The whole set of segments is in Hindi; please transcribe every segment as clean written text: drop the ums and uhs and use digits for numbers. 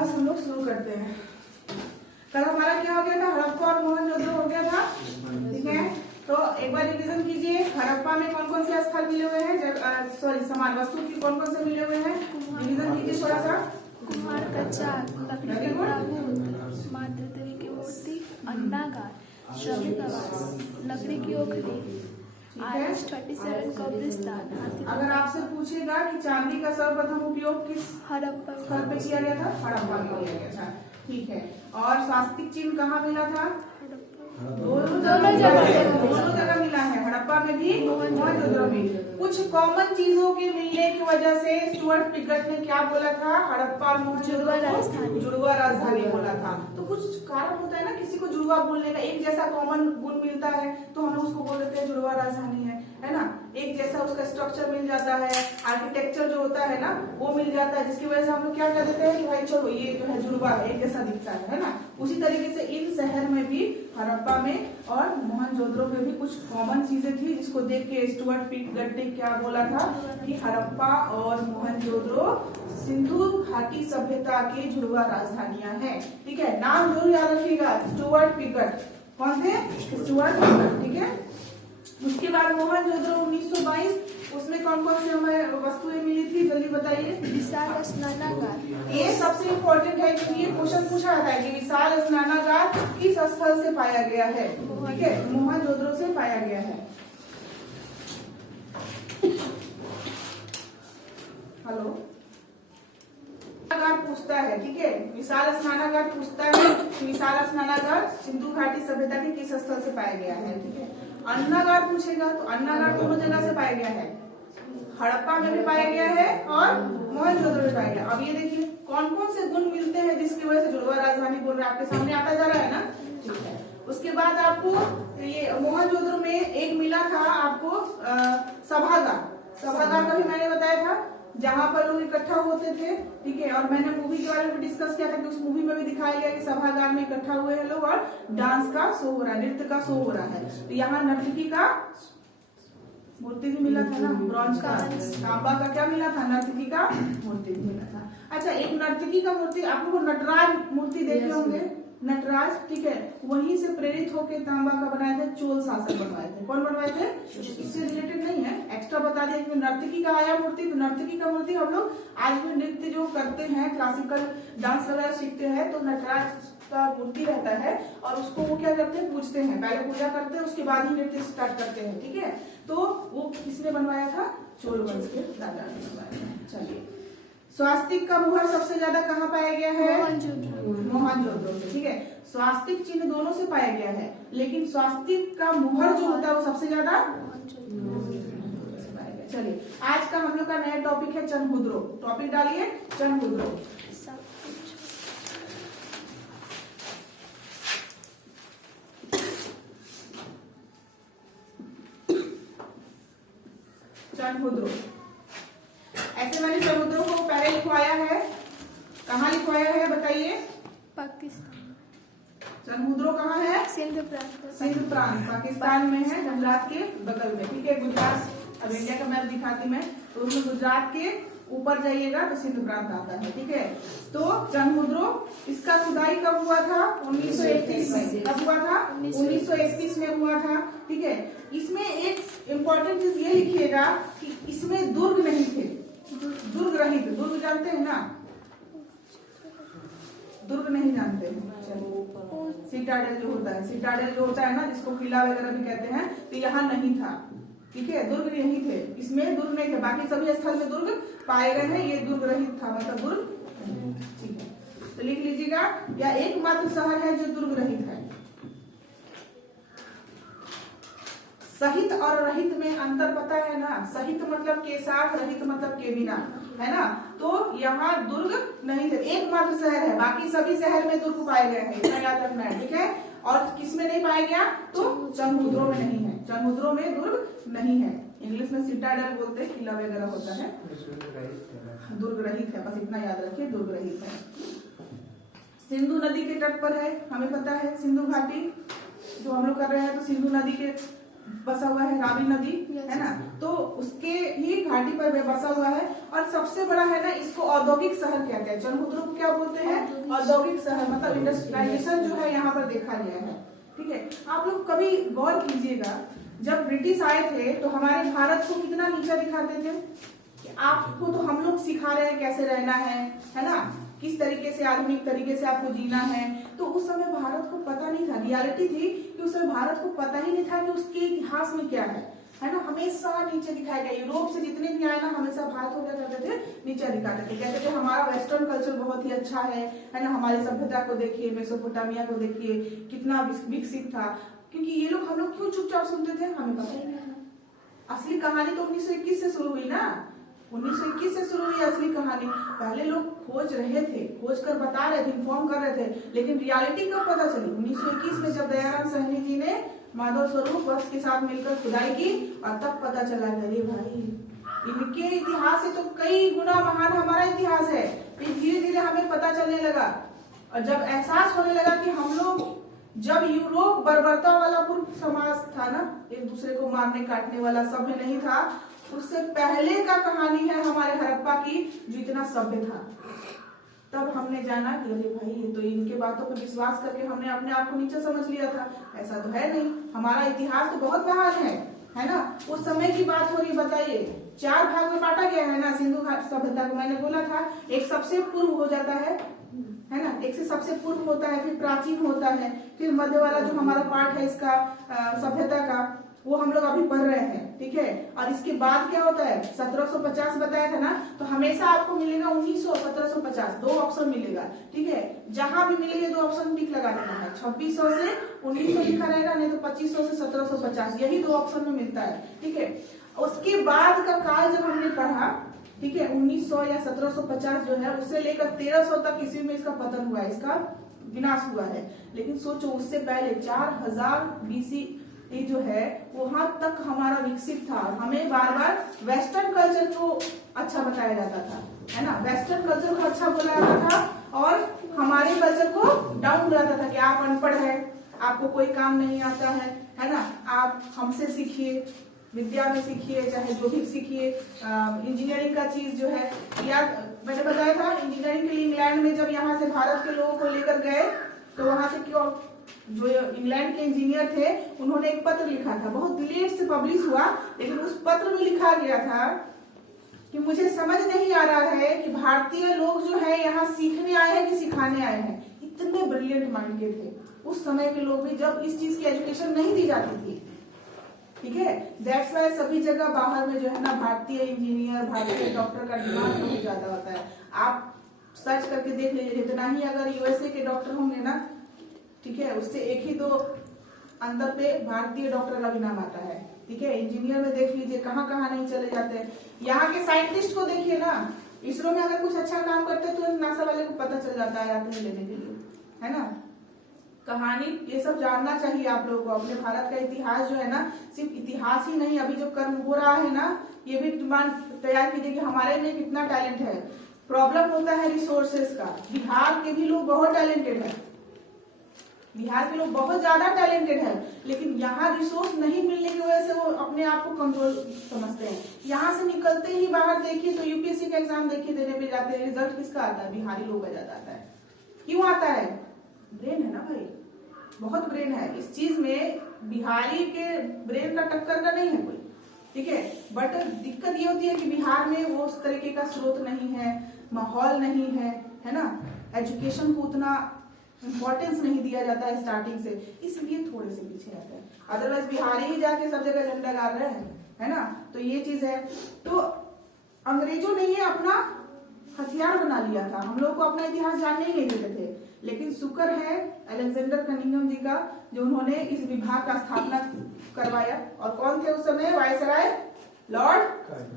क्लास हम लोग शुरू करते हैं। कल हमारा क्या हो गया था, हड़प्पा और मोहनजोदड़ो हो गया था, ठीक है। तो एक बार रिवीजन कीजिए, हड़प्पा में कौन कौन से स्थल मिले हुए हैं, सॉरी सामान वस्तु की कौन कौन से मिले हुए हैं, रिवीजन कीजिए थोड़ा सा। कुम्हार का चाक, लकड़ी के ताबूत, मातृदेवी की मूर्ति, अन्नागार, श्रमिक आवास, लकड़ी की ओखली, RS-37 कब्रिस्तान, हाथी। अगर आपसे पूछेगा कि चांदी का सर्वप्रथम उपयोग किस हड़प्पा स्थल पे किया गया था, हड़प्पा में किया गया था, ठीक है। और स्वास्तिक चिन्ह कहाँ मिला था, दोनों जगह मिला है, हड़प्पा में भी मोहनजोदड़ो में। कुछ कॉमन चीजों के मिलने की वजह से स्टुअर्ट पिगट ने क्या बोला था, हड़प्पा और मोहनजोदड़ो जुड़वा राजधानी बोला था। तो कुछ कारण होता है ना किसी को जुड़वा बोलने का, एक जैसा कॉमन गुण मिलता है तो हम उसको बोल देते हैं जुड़वा राजधानी है ना। एक जैसा उसका स्ट्रक्चर मिल जाता है, आर्किटेक्चर जो होता है ना वो मिल जाता है, जिसकी वजह से हम लोग क्या कर देते हैं कि भाई चलो ये जो है जुड़वा है, एक जैसा दिखता है ना। उसी तरीके से इन शहर में भी, हड़प्पा में और मोहनजोदड़ो में भी कुछ कॉमन चीजें थी, जिसको देख के स्टुअर्ट पिगट ने क्या बोला था कि हड़प्पा और मोहनजोदड़ो सिंधु घाटी सभ्यता की जुड़वा राजधानियां हैं, ठीक है। नाम जरूर याद रखिएगा, स्टुअर्ट पिगट। कौन थे, स्टुअर्ट पिगट, ठीक है। उसके बाद मोहनजोदड़ो 1922, उसमें कौन कौन से हमें वस्तुएं मिली थी, जल्दी बताइए। विशाल स्नानागार, ये सबसे इम्पोर्टेंट है क्योंकि ये क्वेश्चन पूछा था कि विशाल स्नानागार किस स्थल से पाया गया है, ठीक है, मोहनजोदड़ो से पाया गया है। हेलो, पूछता है, ठीक है, विशाल स्नानागार पूछता है कि विशाल स्नानागार सिंधु घाटी सभ्यता के किस स्थल से पाया गया है, ठीक है। अन्नागार पूछेगा तो अन्नागार दोनों जगह से पाया गया है, हड़प्पा में भी पाया गया है और मोहनजोदड़ो में पाया गया। अब ये देखिए कौन कौन से गुण मिलते हैं जिसकी वजह से जुड़वा राजधानी बोल रहे हैं, आपके सामने आता जा रहा है ना, ठीक है। उसके बाद आपको ये मोहनजोदड़ो में एक मिला था आपको सभागार, सभागार का भी मैंने बताया था, जहां पर लोग इकट्ठा होते थे, ठीक है। और मैंने मूवी के बारे में डिस्कस किया था कि उस मूवी में भी दिखाया गया कि सभागार में इकट्ठा हुए हैं लोग और डांस का शो हो रहा है, नृत्य का शो हो रहा है। तो यहाँ नर्तकी का मूर्ति भी मिला था ना, ब्रॉन्ज का, तांबा का क्या मिला था, नर्तकी का मूर्ति भी मिला था। अच्छा, एक नर्तकी का मूर्ति आप लोग नटराज मूर्ति देखे होंगे, नटराज, ठीक है, वहीं से प्रेरित होकर तांबा का बनाए थे, चोल शासक बनवाए थे। कौन बनवाए थे, इससे रिलेटेड नहीं है, एक्स्ट्रा बता दिया कि नर्तकी का आया मूर्ति। तो नर्तकी का मूर्ति हम लोग आज भी नृत्य जो करते हैं, क्लासिकल डांस वगैरह सीखते हैं, तो नटराज का मूर्ति रहता है और उसको वो क्या करते हैं, पूजते हैं, पहले पूजा करते हैं, उसके बाद ही नृत्य स्टार्ट करते हैं, ठीक है। तो वो किसने बनवाया था, चोल वंश के राजा ने बनवाया था। चलिए, स्वास्तिक का मुहर सबसे ज्यादा कहाँ पाया गया है, मोहनजोदड़ो से, ठीक है। स्वास्तिक चिन्ह दोनों से पाया गया है, लेकिन स्वास्तिक का मुहर जो होता है वो सबसे ज्यादा मोहनजोदड़ो से पाया गया। चलिए, आज का हम लोग का नया टॉपिक है चनहुद्रो। टॉपिक डालिए चनहुद्रो। चनहुद्रो, ऐसे मैंने चनहुद्रो को पहले लिखवाया है, कहाँ लिखवाया है बताइए, पाकिस्तान। चनहुद्रो कहाँ है, सिंध प्रांत, सिंध प्रांत पाकिस्तान में है, गुजरात के बगल में, ठीक है। गुजरात, अब इंडिया का मैप दिखाती मैं, तो उसमें गुजरात के ऊपर जाइएगा तो सिंध प्रांत आता है, ठीक है। तो चनहुद्रो, इसका खुदाई कब हुआ था, 1931 में। कब हुआ था, 1931 में हुआ था, ठीक है। इसमें एक इम्पोर्टेंट चीज ये लिखिएगा कि इसमें दुर्ग नहीं थे, दुर्ग रहित, दुर्ग जानते हैं ना, दुर्ग नहीं जानते हैं, सिटाडेल जो होता है, सिटाडेल जो होता है ना, जिसको किला वगैरह भी कहते हैं, तो यहाँ नहीं था, ठीक है, दुर्ग नहीं थे, इसमें दुर्ग नहीं थे। बाकी सभी स्थल में दुर्ग पाए गए हैं, ये दुर्ग रहित था, मतलब दुर्ग, ठीक है। तो लिख लीजिएगा, या एकमात्र शहर है जो दुर्ग रहित है। सहित और रहित में अंतर पता है ना, सहित मतलब के साथ, रहित मतलब के बिना, है ना। तो यहाँ दुर्ग नहीं थे, एकमात्र शहर है, बाकी सभी शहर में दुर्ग पाए गए हैं, इतना याद रखना है, ठीक है। और किसमें नहीं पाया गया, तो चनहुद्रो में नहीं है, चनहुद्रो में दुर्ग नहीं है। इंग्लिश में सिटाडेल बोलते हैं, किला वगैरह होता है, दुर्ग रहित है, बस इतना याद रखिए, दुर्ग रहित है। सिंधु नदी के तट पर है, हमें पता है, सिंधु घाटी जो हम लोग कर रहे हैं, तो सिंधु नदी के बसा हुआ है, रावी नदी है ना, तो उसके ही घाटी पर बसा हुआ है। और सबसे बड़ा है ना, इसको औद्योगिक शहर कहते हैं। चंद्रपुर को क्या बोलते हैं? औद्योगिक शहर, मतलब इंडस्ट्रियलाइजेशन जो है यहाँ पर देखा गया है। ठीक है, आप लोग कभी गौर कीजिएगा, जब ब्रिटिश आए थे तो हमारे भारत को कितना नीचा दिखाते थे कि आपको तो हम लोग सिखा रहे हैं कैसे रहना है ना, किस तरीके से, आधुनिक तरीके से आपको जीना है। तो उस समय भारत को पता नहीं था, रियलिटी थी कि उस समय भारत को पता ही नहीं था कि उसके इतिहास में क्या है ना। हमेशा नीचे दिखाया गया। यूरोप से जितने भी आए ना, हमेशा भारत को क्या करते थे? नीचा दिखाते थे। कहते थे हमारा वेस्टर्न कल्चर बहुत ही अच्छा है ना, हमारी सभ्यता को देखिए, मेसोपोटामिया को देखिए कितना विकसित था। क्योंकि ये लोग, हम लोग क्यों चुपचाप सुनते थे? हमें पता ही नहीं था। असली कहानी तो 1921 से शुरू हुई ना, 1921 से शुरू हुई असली कहानी। पहले लोग खोज रहे थे, खोज कर बता रहे थे, इन्फॉर्म कर रहे थे, लेकिन रियलिटी कब पता चली? 1921 में, जब दयाराम साहनी जी ने माधव स्वरूप वत्स के साथ मिलकर खुदाई की, और तब पता चला अरे भाई, इनके इतिहास से तो कई गुना महान हमारा इतिहास है। फिर धीरे धीरे हमें पता चलने लगा, और जब एहसास होने लगा कि हम लोग, जब यूरोप बर्बरता वाला पूर्व समाज था ना, एक दूसरे को मारने काटने वाला सभ्य नहीं था, उससे पहले का कहानी है हमारे हड़प्पा की, जो इतना सभ्य था। तब हमने जाना कि अरे भाई, ये तो इनके बातों पर विश्वास करके हमने अपने आप को नीचे समझ लिया था। ऐसा तो है नहीं, हमारा इतिहास तो बहुत महान है ना। उस समय की बात हो रही, बताइए, 4 भाग में बांटा गया है ना सिंधु घाटी सभ्यता को। मैंने बोला था एक सबसे पूर्व हो जाता है ना, एक से सबसे पूर्व होता है, फिर प्राचीन होता है, फिर मध्य वाला जो हमारा पार्ट है इसका सभ्यता का, वो हम लोग अभी पढ़ रहे हैं। ठीक है, और इसके बाद क्या होता है? 1750 बताया था ना, तो हमेशा आपको मिलेगा 1900, 1750, 2 ऑप्शन मिलेगा। ठीक है, जहां भी मिलेगा 2 ऑप्शन टिक लगा देना है। 2600 से 1900 लिखा रहेगा, नहीं तो 2500 से 1750, यही 2 ऑप्शन में मिलता है। ठीक है, उसके बाद का काल जब हमने पढ़ा, ठीक है, 1900 या 1750 जो है, उससे लेकर 1300 तक ईस्वी में इसका पतन हुआ है, इसका विनाश हुआ है। लेकिन सोचो, उससे पहले 4000 BC ये जो है, वहां तक हमारा विकसित था। हमें बार बार वेस्टर्न कल्चर को अच्छा बताया जाता था, है ना, वेस्टर्न कल्चर को अच्छा बोला जाता था, और हमारे कल्चर को डाउन किया जाता था कि आप अनपढ़ है, आपको कोई काम नहीं आता है ना, आप हमसे सीखिए, विद्या में सीखिए, चाहे जो भी सीखिए। इंजीनियरिंग का चीज जो है, या मैंने बताया था इंजीनियरिंग के लिए इंग्लैंड में जब यहाँ से भारत के लोगों को लेकर गए, तो वहां से क्यों, जो इंग्लैंड के इंजीनियर थे, उन्होंने एक पत्र लिखा था, बहुत लेट से पब्लिश हुआ, लेकिन उस पत्र में लिखा गया था कि मुझे समझ नहीं आ रहा है कि भारतीय लोग जो है यहाँ सीखने आए हैं कि सिखाने आए हैं। इतने ब्रिलियंट माइंड के थे उस समय के लोग भी, जब इस चीज की एजुकेशन नहीं दी जाती थी। ठीक है, दैट्स वाई सभी जगह बाहर में जो है ना, भारतीय इंजीनियर, भारतीय डॉक्टर का डिमांड बहुत ज्यादा होता है। आप सर्च करके देख लीजिए, इतना ही अगर यूएसए के डॉक्टर होंगे ना, ठीक है, उससे 1 ही 2 अंतर पे भारतीय डॉक्टर का भी नाम आता है। ठीक है, इंजीनियर में देख लीजिए कहाँ कहाँ नहीं चले जाते हैं। यहाँ के साइंटिस्ट को देखिए ना, इसरो में अगर कुछ अच्छा काम करते हैं तो नासा वाले को पता चल जाता है आते हैं लेने के लिए, है ना। कहानी ये सब जानना चाहिए आप लोगों को। अपने भारत का इतिहास जो है ना, सिर्फ इतिहास ही नहीं, अभी जो कर्म हो रहा है ना, ये भी डिमांड तैयार कीजिए कि हमारे में कितना टैलेंट है। प्रॉब्लम होता है रिसोर्सेज का। बिहार के भी लोग बहुत टैलेंटेड है, बिहार के लोग बहुत ज्यादा टैलेंटेड है, लेकिन यहाँ रिसोर्स नहीं मिलने की वजह से वो अपने आप को कमजोर समझते हैं। यहाँ से निकलते ही बाहर देखिए तो यूपीएससी का एग्जाम देखिए, देने पे जाते हैं, रिजल्ट किसका आता है? बिहारी लोग का ज्यादा आता है। क्यों आता है? ब्रेन है ना भाई, बहुत ब्रेन है इस चीज में। बिहारी के ब्रेन का टक्कर का नहीं है कोई। ठीक है, बट दिक्कत ये होती है कि बिहार में वो उस तरीके का स्रोत नहीं है, माहौल नहीं है ना, एजुकेशन को उतना इम्पोर्टेंस नहीं दिया जाता है स्टार्टिंग से, इसलिए थोड़े से पीछे रहते हैं। अदरवाइज बिहारी ही जाके सब जगह झंडा गाड़ रहे हैं, है ना। तो ये चीज है। तो अंग्रेजों ने ये अपना हथियार बना लिया था, हम लोग को अपना इतिहास जानने ही नहीं देते थे। लेकिन शुक्र है अलेक्जेंडर कनिंघम जी का, जो उन्होंने इस विभाग का स्थापना करवाया। और कौन थे उस समय? वायसराय लॉर्ड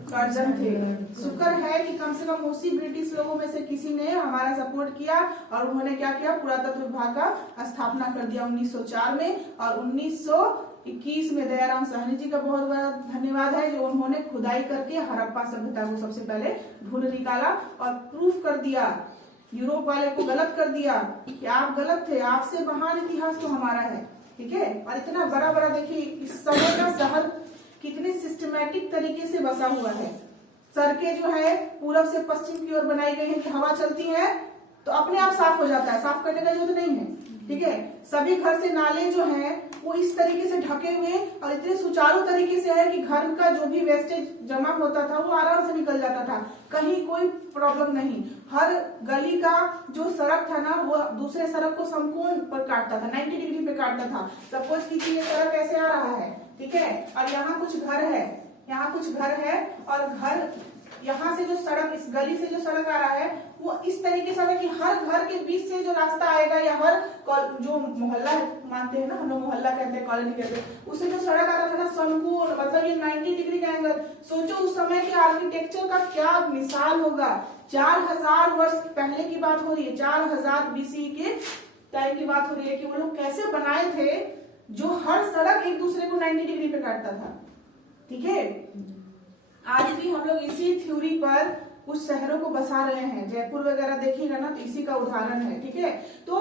कर्जन थे। शुक्र है कि कम से कम उसी ब्रिटिश लोगों में से किसी ने हमारा सपोर्ट किया, और उन्होंने क्या किया? पुरातत्व विभाग का स्थापना कर दिया 1904 में। और 1921 में दयाराम साहनी जी का बहुत बड़ा धन्यवाद है, जो उन्होंने खुदाई करके हड़प्पा सभ्यता को सबसे पहले ढूंढ निकाला और प्रूफ कर दिया, यूरोप वाले को गलत कर दिया कि आप गलत थे, आपसे महान इतिहास तो हमारा है। ठीक है। और इतना बड़ा बड़ा देखिए इस समय का शहर कितने सिस्टमैटिक तरीके से बसा हुआ है। सड़कें जो है पूरब से पश्चिम की ओर बनाई गई है कि हवा चलती है तो अपने आप साफ हो जाता है, साफ करने का जरूरत नहीं है, ठीक है। सभी घर से नाले जो है वो इस तरीके से ढके हुए और इतने सुचारू तरीके से है कि घर का जो भी वेस्टेज जमा होता था वो आराम से निकल जाता था, कहीं कोई प्रॉब्लम नहीं। हर गली का जो सड़क था ना वो दूसरे सड़क को समकोण पर काटता था, 90 डिग्री पे काटता था। सपोज कीजिए ये सड़क ऐसे आ रहा है, ठीक है, और यहाँ कुछ घर है, यहाँ कुछ घर है और घर यहाँ से जो सड़क इस गली से जो सड़क आ रहा है वो इस तरीके से है कि हर घर के बीच से जो रास्ता आएगा या हर जो मोहल्ला मानते हैं ना, हम लोग मोहल्ला कहते हैं, कॉलोनी कहते हैं, उससे जो सड़क आ रहा था ना समकोण, मतलब ये 90 डिग्री का एंगल। सोचो उस समय के आर्किटेक्चर का क्या मिसाल होगा। 4000 वर्ष पहले की बात हो रही है, 4000 BC के टाइम की बात हो रही है कि वो लोग कैसे बनाए थे जो हर सड़क एक दूसरे को 90 डिग्री पे काटता था, ठीक है। आज भी हम लोग इसी थ्योरी पर कुछ शहरों को बसा रहे हैं। जयपुर वगैरह देखिएगा ना तो इसी का उदाहरण है, ठीक है। तो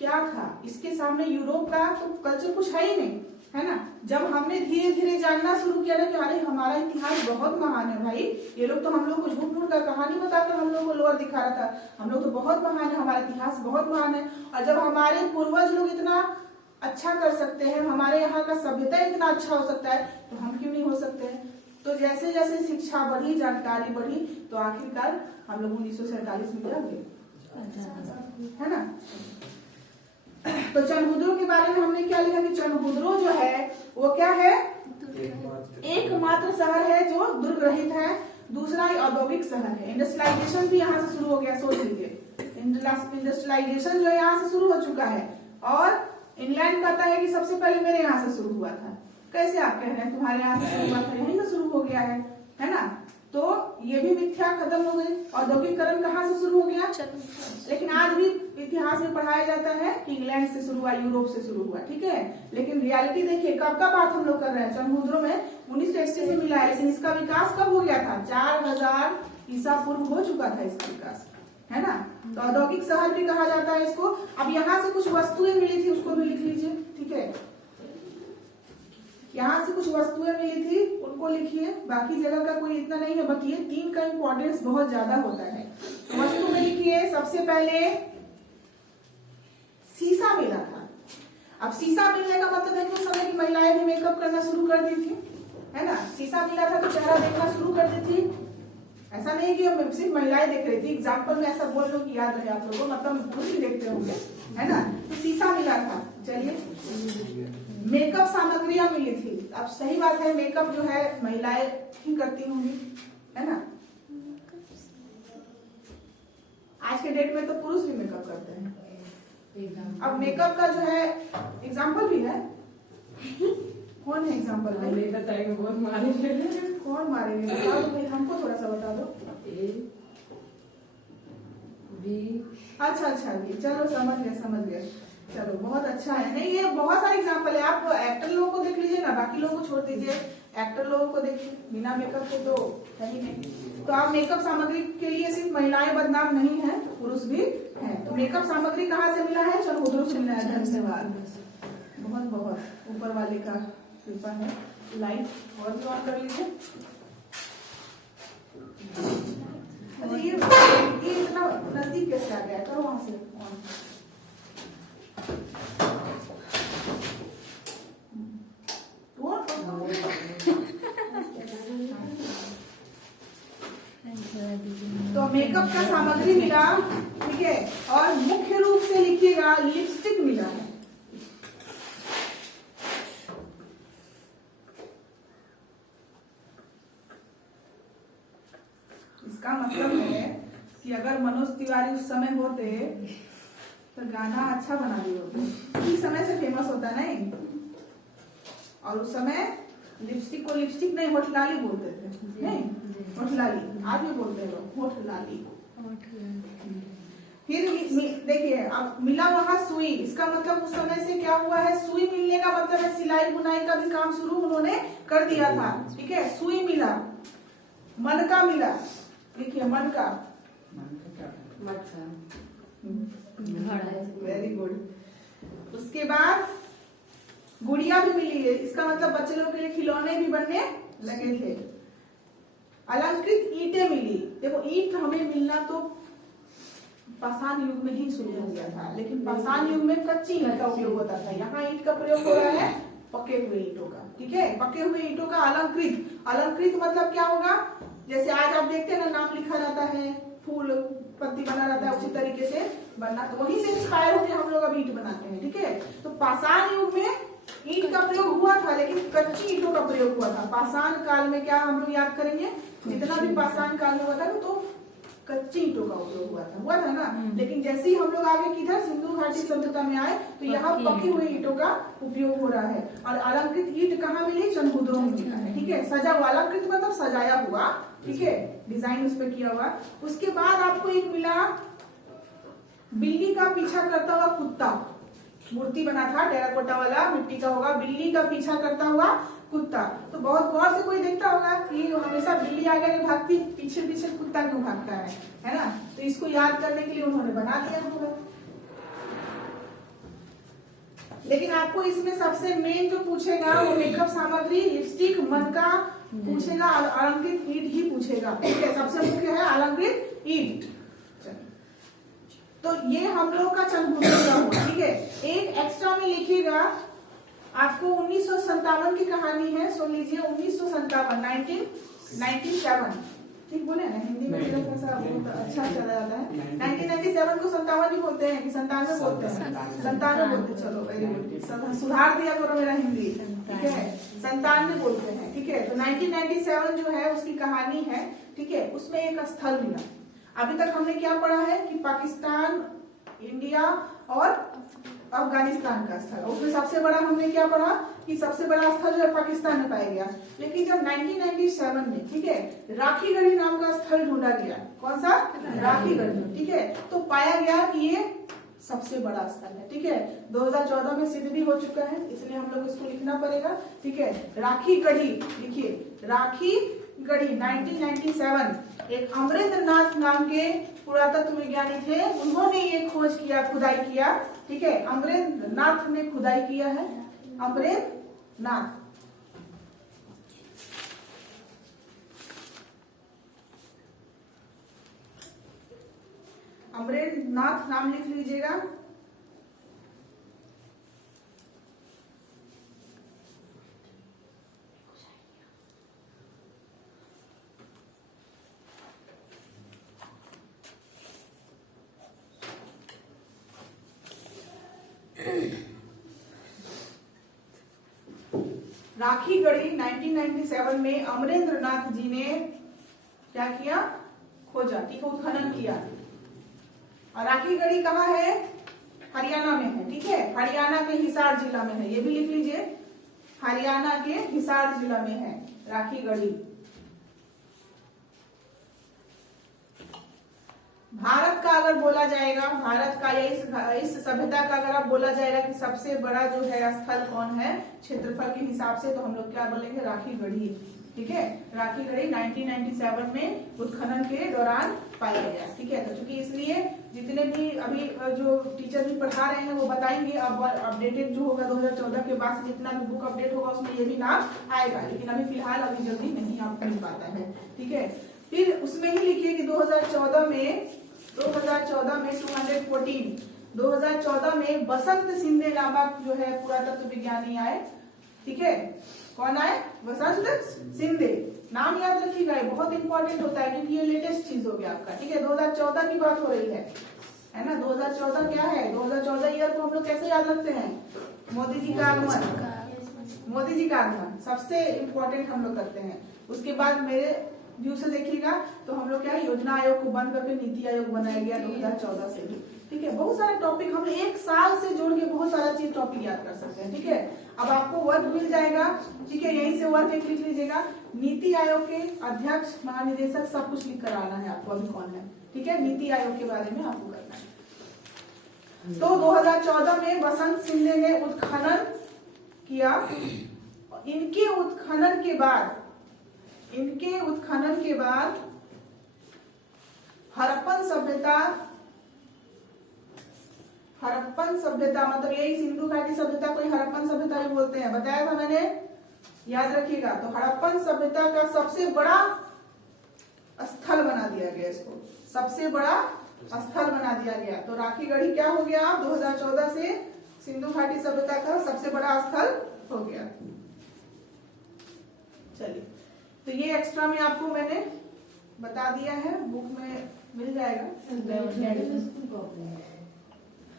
क्या था इसके सामने यूरोप का तो कल्चर कुछ है ही नहीं, है ना। जब हमने धीरे धीरे जानना शुरू किया ना कि अरे हमारा इतिहास बहुत महान है भाई, ये लोग तो हम लोग को झूठ मूठ का कहानी बताकर हम लोग को लोअर दिखा रहा था, हम लोग तो बहुत महान है, हमारा इतिहास बहुत महान है। और जब हमारे पूर्वज लोग इतना अच्छा कर सकते हैं, हमारे यहाँ का सभ्यता इतना अच्छा हो सकता है तो हम क्यों नहीं हो सकते हैं। तो जैसे जैसे शिक्षा बढ़ी, जानकारी बढ़ी, तो आखिरकार हम लोग 1947 में क्या हुए, है ना। तो चनहुद्रो के बारे में हमने क्या लिखा कि चनहुद्रो जो है वो क्या है, एकमात्र शहर है जो दुर्ग रहित है, दूसरा औद्योगिक शहर है। इंडस्ट्रियलाइजेशन भी यहाँ से शुरू हो गया, सोच लीजिए इंडस्ट्रियलाइजेशन जो है यहाँ से शुरू हो चुका है। और इंग्लैंड कहता है कि सबसे पहले मेरे यहाँ से शुरू हुआ था। कैसे आप कह रहे हैं तुम्हारे यहाँ से शुरू हुआ था, यहीं से शुरू हो गया है ना। तो ये भी मिथ्या खत्म हो गई। औद्योगिकरण कहाँ से शुरू हो गया, लेकिन आज भी इतिहास में पढ़ाया जाता है कि इंग्लैंड से शुरू हुआ, यूरोप से शुरू हुआ, ठीक है। लेकिन रियलिटी देखिए कब का बात हम लोग कर रहे हैं, चनहुद्रो में 1980 से मिला है, लेकिन इसका विकास कब हो गया था, 4000 ईसा पूर्व हो चुका था इसका विकास, है ना। तो औद्योगिक शहर भी कहा जाता है इसको। अब यहाँ से कुछ वस्तुएं मिली थी उसको भी लिख लीजिए, ठीक है। यहाँ से कुछ वस्तुएं मिली थी उनको लिखिए, बाकी जगह का कोई इतना नहीं है, बट ये 3 का इंपॉर्टेंस बहुत ज्यादा होता है। वस्तु में लिखिए सबसे पहले शीशा मिला था। अब शीशा मिलने का मतलब है कि उस समय की महिलाएं भी मेकअप करना शुरू कर दी थी, है ना। शीशा मिला था तो चेहरा देखना शुरू कर दी थी। ऐसा नहीं कि सिर्फ महिलाएं देख रही थी, एग्जाम्पल में ऐसा बोल लो कि याद रहे आप लोगों को, मतलब पुरुष भी देखते होंगे, है ना। तो शीशा मिला था। चलिए मेकअप सामग्रियां मिली थी। अब सही बात है, मेकअप जो है महिलाएं ही करती होंगी, है ना। आज के डेट में तो पुरुष भी मेकअप करते हैं। अब मेकअप का जो है एग्जाम्पल भी है। कौन है एग्जाम्पल भाई, बहुत मारेंगे। कौन मारेंगे बताओ तो भाई, हमको थोड़ा सा बता दो। अच्छा जी, चलो समझ गए। चलो बहुत अच्छा है। नहीं ये बहुत सारे एग्जाम्पल है, आप एक्टर लोगों को देख लीजिए ना, बाकी लोगों को छोड़ दीजिए, एक्टर लोगों को देखिए, बिना मेकअप के तो है ही नहीं। तो आप मेकअप सामग्री के लिए सिर्फ महिलाएं बदनाम नहीं है, पुरुष भी है। तो मेकअप सामग्री कहाँ से मिला है, चनहुद्रो से मिला है। धन्यवाद, बहुत ऊपर वाले का कृपा है। लाइट और भी ऑन कर लीजिए। अच्छा ये इतना नजदीक कैसे आ गया, करो वहां से ऑन। तो मेकअप का सामग्री मिला, ठीक है। और मुख्य रूप से लिखिएगा लिपस्टिक मिला है। इसका मतलब है कि अगर मनोज तिवारी उस समय होते तो गाना अच्छा बना दिए होते। इस समय से फेमस होता नहीं। और उस समय लिपस्टिक को लिपस्टिक नहीं होठलाली बोलते थे, नहीं होठलाली, आज भी बोलते हैं लोग होठलाली। फिर देखिए अब मिला वहां सुई। इसका मतलब उस समय से क्या हुआ है, सुई मिलने का मतलब है सिलाई बुनाई का भी काम शुरू उन्होंने कर दिया था, ठीक है। सुई मिला, मनका मिला, देखिए मनका, वेरी गुड। उसके बाद गुड़िया भी मिली है, इसका मतलब बच्चे लोगों के लिए खिलौने भी बनने लगे थे। अलंकृत ईंटें मिली। देखो ईंट हमें मिलना तो पाषाण युग में ही शुरू हो गया था, लेकिन पाषाण युग में कच्ची ईंट का उपयोग होता था। यहाँ ईंट का प्रयोग हो रहा है पके हुए ईंटों का, ठीक है, पके हुए ईंटों का अलंकृत। अलंकृत मतलब क्या होगा, जैसे आज आप देखते हैं ना नाम लिखा रहता है, फूल पत्ती बना रहता है, उसी तरीके से बनना, तो वहीं से इंस्पायर होकर हम लोग अब ईंट बनाते हैं, ठीक है। तो पाषाण युग में ईंट का प्रयोग हुआ था, लेकिन कच्ची ईंटों का प्रयोग हुआ था। पाषाण काल में क्या हम लोग याद करेंगे, जितना भी पाषाण काल में हुआ था तो कच्ची ईंटों का उपयोग हुआ था ना। लेकिन जैसे ही हम लोग आगे किधर सिंधु घाटी सभ्यता में आए तो यहाँ पकी हुई ईंटों का उपयोग हो रहा है। और अलंकृत ईंट कहाँ मिली, चंद्रभुद्रों में मिला है, ठीक है। सजा हुआ, अलंकृत मतलब सजाया हुआ, ठीक है, डिजाइन उस पर किया हुआ। उसके बाद आपको एक मिला बिल्ली का पीछा करता हुआ कुत्ता, मूर्ति बना था टेराकोटा वाला, मिट्टी का होगा, बिल्ली का पीछा करता हुआ कुत्ता। तो बहुत गौर से कोई देखता होगा कि हमेशा बिल्ली आगे भागती, पीछे पीछे कुत्ता क्यों भागता है ना। तो इसको याद करने के लिए उन्होंने बना दिया होगा। लेकिन आपको इसमें सबसे मेन जो पूछेगा वो मेकअप सामग्री, लिपस्टिक, मनका पूछेगा, और अलंकृत ईंट ही पूछेगा, ठीक है। सबसे मुख्य है अलंकृत ईंट। तो ये हम लोग का चंद्रभुद्र का हुआ, ठीक है। एक एक्स्ट्रा में लिखिएगा, आपको 1957 की कहानी है, सुन लीजिए। 1957 1997, ठीक बोले ना, हिंदी में मेरा थोड़ा बहुत अच्छा चला जाता है। 1997 को 57 ही बोलते हैं कि 97 बोलते हैं, 97 बोलते हैं, चलो वेरी गुड, सुधार दिया करो मेरा हिंदी, ठीक है, 97 बोलते हैं, ठीक है। तो 1997 जो है उसकी कहानी है, ठीक है। उसमें एक स्थल मिला। अभी तक हमने क्या पढ़ा है कि पाकिस्तान, इंडिया और अफगानिस्तान का स्थल, उसमें सबसे बड़ा हमने क्या पढ़ा कि सबसे बड़ा स्थल जो है पाकिस्तान में पाया गया। लेकिन जब 1997 में, ठीक है, राखीगढ़ी नाम का स्थल ढूंढा गया, कौन सा, राखीगढ़ी, ठीक है, तो पाया गया कि ये सबसे बड़ा स्थल है, ठीक है। 2014 में सिद्ध भी हो चुका है, इसलिए हम लोग इसको लिखना पड़ेगा, ठीक है। राखीगढ़ी लिखिए, राखीगढ़ी 1997। एक अमरेंद्र नाथ नाम के पुरातत्व विज्ञानी थे, उन्होंने ये खोज किया, खुदाई किया, ठीक है। अमरेंद्र नाथ ने खुदाई किया है, अमरेंद्र नाथ। अमरेंद्र नाथ नाम लिख लीजिएगा। राखीगढ़ी 1997 में अमरेंद्र नाथ जी ने क्या किया, खोजा, ठीक है, उत्खनन किया। और राखीगढ़ी कहाँ है, हरियाणा में है, ठीक है, हरियाणा के हिसार जिला में है, ये भी लिख लीजिए, हरियाणा के हिसार जिला में है राखीगढ़ी। भारत का अगर बोला जाएगा, भारत का या इस सभ्यता का अगर आप बोला जाएगा कि सबसे बड़ा जो है स्थल कौन है क्षेत्रफल के हिसाब से, तो हम लोग क्या बोलेंगे, राखीगढ़ी, ठीक है। राखीगढ़ी 1997 में उत्खनन के दौरान पाया गया, ठीक है। तो चूंकि इसलिए जितने भी अभी जो टीचर भी पढ़ा रहे हैं वो बताएंगे, अब अपडेटेड जो होगा 2014 के बाद से जितना भी बुक अपडेट होगा उसमें ये भी नाम आएगा, लेकिन अभी फिलहाल अभी जल्दी नहीं आपको मिल पाता है, ठीक है। फिर उसमें ही लिखिए कि 2014 में 214 2014 में बसंत सिंधे नामक जो है पुरातत्व विज्ञानी आए, ठीक है। कौन आए, बसंत सिंधे। नाम याद रखिएगा, बहुत इंपॉर्टेंट होता है क्योंकि ये लेटेस्ट चीज हो गया आपका, ठीक है। 2014 की बात हो रही है ना। 2014 क्या है, 2014 ईयर को हम लोग कैसे याद रखते हैं, मोदी जी का आगमन, मोदी जी का आगमन सबसे इम्पोर्टेंट हम लोग करते हैं। उसके बाद मेरे व्यू से देखिएगा तो हम लोग क्या योजना आयोग को बंद करके नीति आयोग बनाया गया 2014 से भी, ठीक है। बहुत सारे टॉपिक हम एक साल से जोड़ के बहुत सारा चीज टॉपिक याद कर सकते हैं, ठीक है। अब आपको वर्क मिल जाएगा, ठीक है, यहीं से वर्क एक लिख लीजिएगा। नीति आयोग के अध्यक्ष, महानिदेशक सब कुछ लिख कर आना है आपको, अभी कौन है, ठीक है। नीति आयोग के बारे में आपको करना है। तो 2014 में बसंत सिंधे ने उत्खनन किया। इनके उत्खनन के बाद हड़प्पन सभ्यता, मतलब यही सिंधु घाटी सभ्यता को हड़प्पन सभ्यता भी बोलते हैं, बताया था मैंने, याद रखिएगा। तो हड़प्पन सभ्यता का सबसे बड़ा स्थल बना दिया गया, इसको सबसे बड़ा स्थल बना दिया गया। तो राखीगढ़ी क्या हो गया 2014 से सिंधु घाटी सभ्यता का सबसे बड़ा स्थल हो गया। चलिए, तो ये एक्स्ट्रा में आपको मैंने बता दिया है, बुक में मिल जाएगा।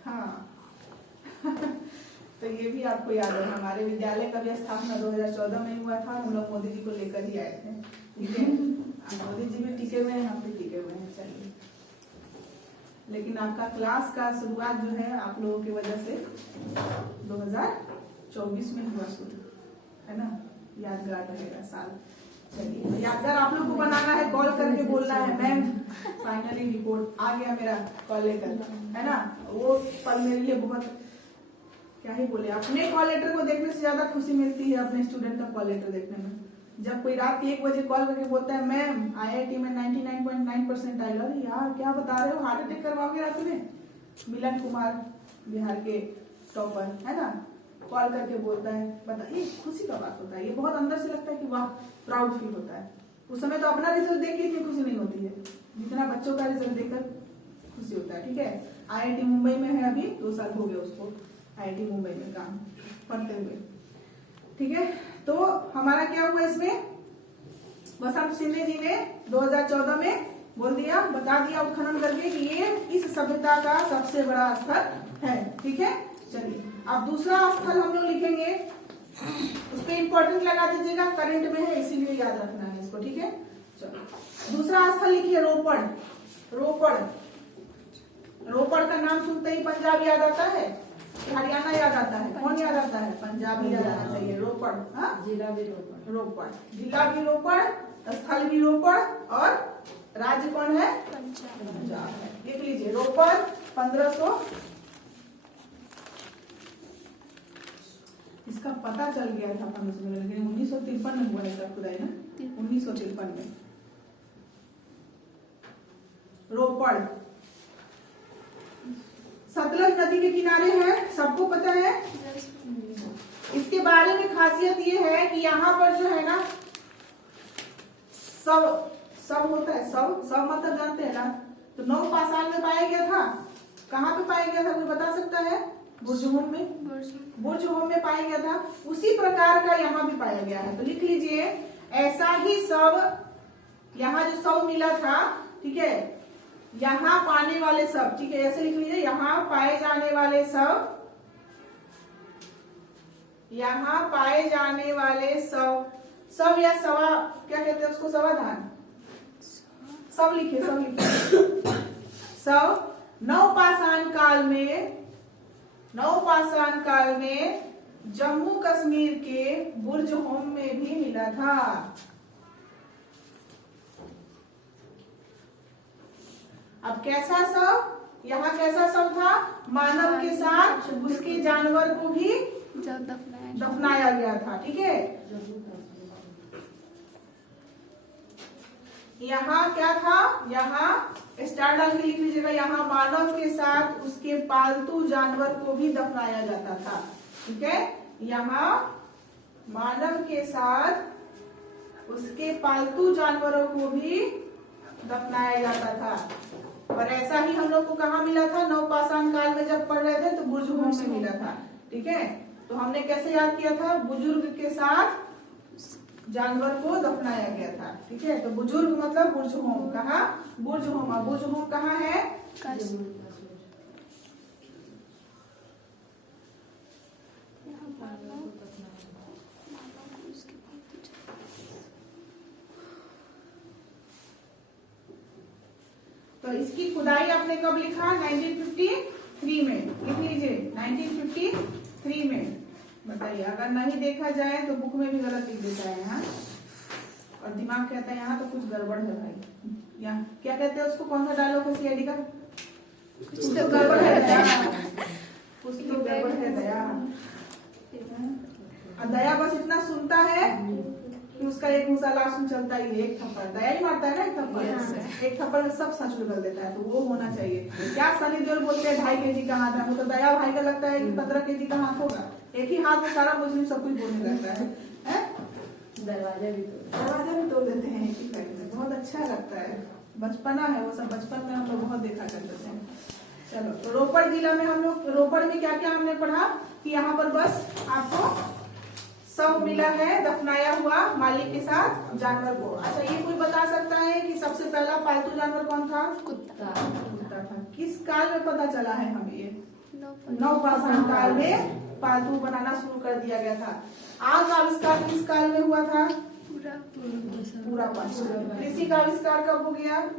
हाँ तो ये भी आपको याद है, हमारे विद्यालय का भी स्थापना 2014 में हुआ था, हम लोग मोदी जी को लेकर ही आए थे, ठीक है। मोदी जी भी टिके हुए हैं, हम भी टिके हुए हैं। चलिए, लेकिन आपका क्लास का शुरुआत जो है आप लोगों की वजह से 2024 में हुआ शुरू, है ना, यादगार रहेगा साल। चलिए, यादगार आप लोग को बनाना है, कॉल करके बोलना है मैम फाइनली रिपोर्ट आ गया मेरा कॉल लेटर, है ना। वो पल मेरे लिए बहुत, क्या ही बोले, अपने कॉल लेटर को देखने से ज्यादा खुशी मिलती है अपने स्टूडेंट का कॉल लेटर देखने में। जब कोई रात के 1 बजे कॉल करके बोलता है मैम IIT में 99.9% आएगा, अरे यार क्या बता रहे हो, हार्ट अटैक करवाओगे रात में। मिलन कुमार बिहार के टॉपर, है ना, कॉल करके बोलता है, बताइए, खुशी का बात होता है, ये बहुत अंदर से लगता है कि वाह, प्राउड फील होता है। उस समय तो अपना रिजल्ट देख के इतनी खुशी नहीं होती है जितना बच्चों का रिजल्ट देखकर खुशी होता है, ठीक है। IIT मुंबई में है, अभी 2 साल हो गए उसको IIT मुंबई में काम पढ़ते हुए, ठीक है। तो हमारा क्या हुआ इसमें, बस हम सिन्हा जी ने 2014 में बोल दिया, बता दिया उत्खनन करके कि ये इस सभ्यता का सबसे बड़ा स्थल है, ठीक है। चलिए, अब दूसरा स्थल हम लोग लिखेंगे, उस पर इंपॉर्टेंट लगा दीजिएगा, करंट में है इसीलिए याद रखना है इसको, ठीक है। चलो, दूसरा स्थल लिखिए रोपड़। रोपड़, रोपड़ का नाम सुनते ही पंजाब याद आता है, हरियाणा याद आता है, कौन याद आता है, पंजाब ही याद आना चाहिए। रोपड़, हाँ, जिला भी रोपड़, रोपड़ जिला भी रोपड़, स्थल भी रोपड़, और राज्य कौन है, पंजाब है। लिख लीजिए रोपड़ 1500, इसका पता चल गया था 1500 में, लेकिन 1953 में हुआ है इसका खुदाई ना, 1953 में। रोपड़ सतलज नदी के किनारे है, सबको पता है। इसके बारे में खासियत ये है कि यहाँ पर जो है ना, सब होता है, सब मतलब जानते हैं ना। तो 9 पाषाण में पाया गया था, कहाँ पे पाया गया था कोई बता सकता है, बुर्जहोम में, बुर्जहोम में पाया गया था। उसी प्रकार का यहाँ भी पाया गया है, तो लिख लीजिए ऐसा ही सब, यहाँ जो सब मिला था, ठीक है, यहाँ पाने वाले सब, ठीक है, ऐसे लिख लीजिए, यहाँ पाए जाने वाले सब, यहाँ पाए जाने वाले सब या सवा, क्या कहते हैं उसको, समाधान, सब लिखिए, सब लिखिए, सब नवपाषाण काल में जम्मू कश्मीर के बुर्जहोम में भी मिला था। अब कैसा सब, यहाँ कैसा सब था, मानव के साथ उसके जानवर को भी दफनाया गया था, ठीक है। यहाँ क्या था, यहाँ स्टार डाल के लिख लीजिएगा, यहाँ मानव के साथ उसके पालतू जानवर को भी दफनाया जाता था, ठीक है। यहाँ मानव के साथ उसके पालतू जानवरों को भी दफनाया जाता था। और ऐसा ही हम लोग को कहाँ मिला था, नवपाषाण काल में जब पढ़ रहे थे तो बुर्जहोम में मिला था, ठीक है। तो हमने कैसे याद किया था, बुजुर्ग के साथ जानवर को दफनाया गया था, ठीक है। तो बुजुर्ग मतलब बुर्जहोम, कहाँ, बुर्जहोम। बुर्जहोम कहाँ है, तो इसकी खुदाई आपने कब लिखा, 1953 में, लिख लीजिए 1953 में। बताइए, अगर नहीं देखा जाए तो बुक में भी गलत लिख देता है यहाँ, और दिमाग कहता है यहाँ तो कुछ गड़बड़ है भाई। यहाँ क्या कहते हैं उसको, कौन सा डायलॉग है CID का, कुछ तो गड़बड़ है दया, कुछ तो गड़बड़ है दया। दया बस इतना सुनता है कि उसका इसका एक मुसा लास्ट में चलता ही है, एक थप्पड़ दया ही मारता है ना, एक थप्पड़, एक थप्पड़ में सब सच उगल देता है, तो वो होना चाहिए। क्या सनी देओल बोलते हैं 2.5 kg का हाथ है, वो तो दया भाई का लगता है कि 15 kg का हाथ होगा, एक ही हाथ में सारा मुस्लिम सब कुछ बोलने लगता है? दरवाजा भी तोड़ देते हैं एक ही पैर में, बहुत अच्छा लगता है, बचपना है वो सब, बचपन में हम लोग बहुत देखा करते थे। चलो, तो रोपड़ जिला में हम लोग, रोपड़ में क्या क्या हमने पढ़ा कि यहाँ पर बस आपको सब मिला है दफनाया हुआ मालिक के साथ जानवर को। अच्छा, ये कोई बता सकता है कि सबसे पहला पालतू जानवर कौन था? कुत्ता था। किस काल में पता चला है हमें? ये नवपाषाण काल में पालतू बनाना शुरू कर दिया गया था। आग का आविष्कार किस काल में हुआ था? पूरा पाषाण। कृषि का आविष्कार कब हो गया?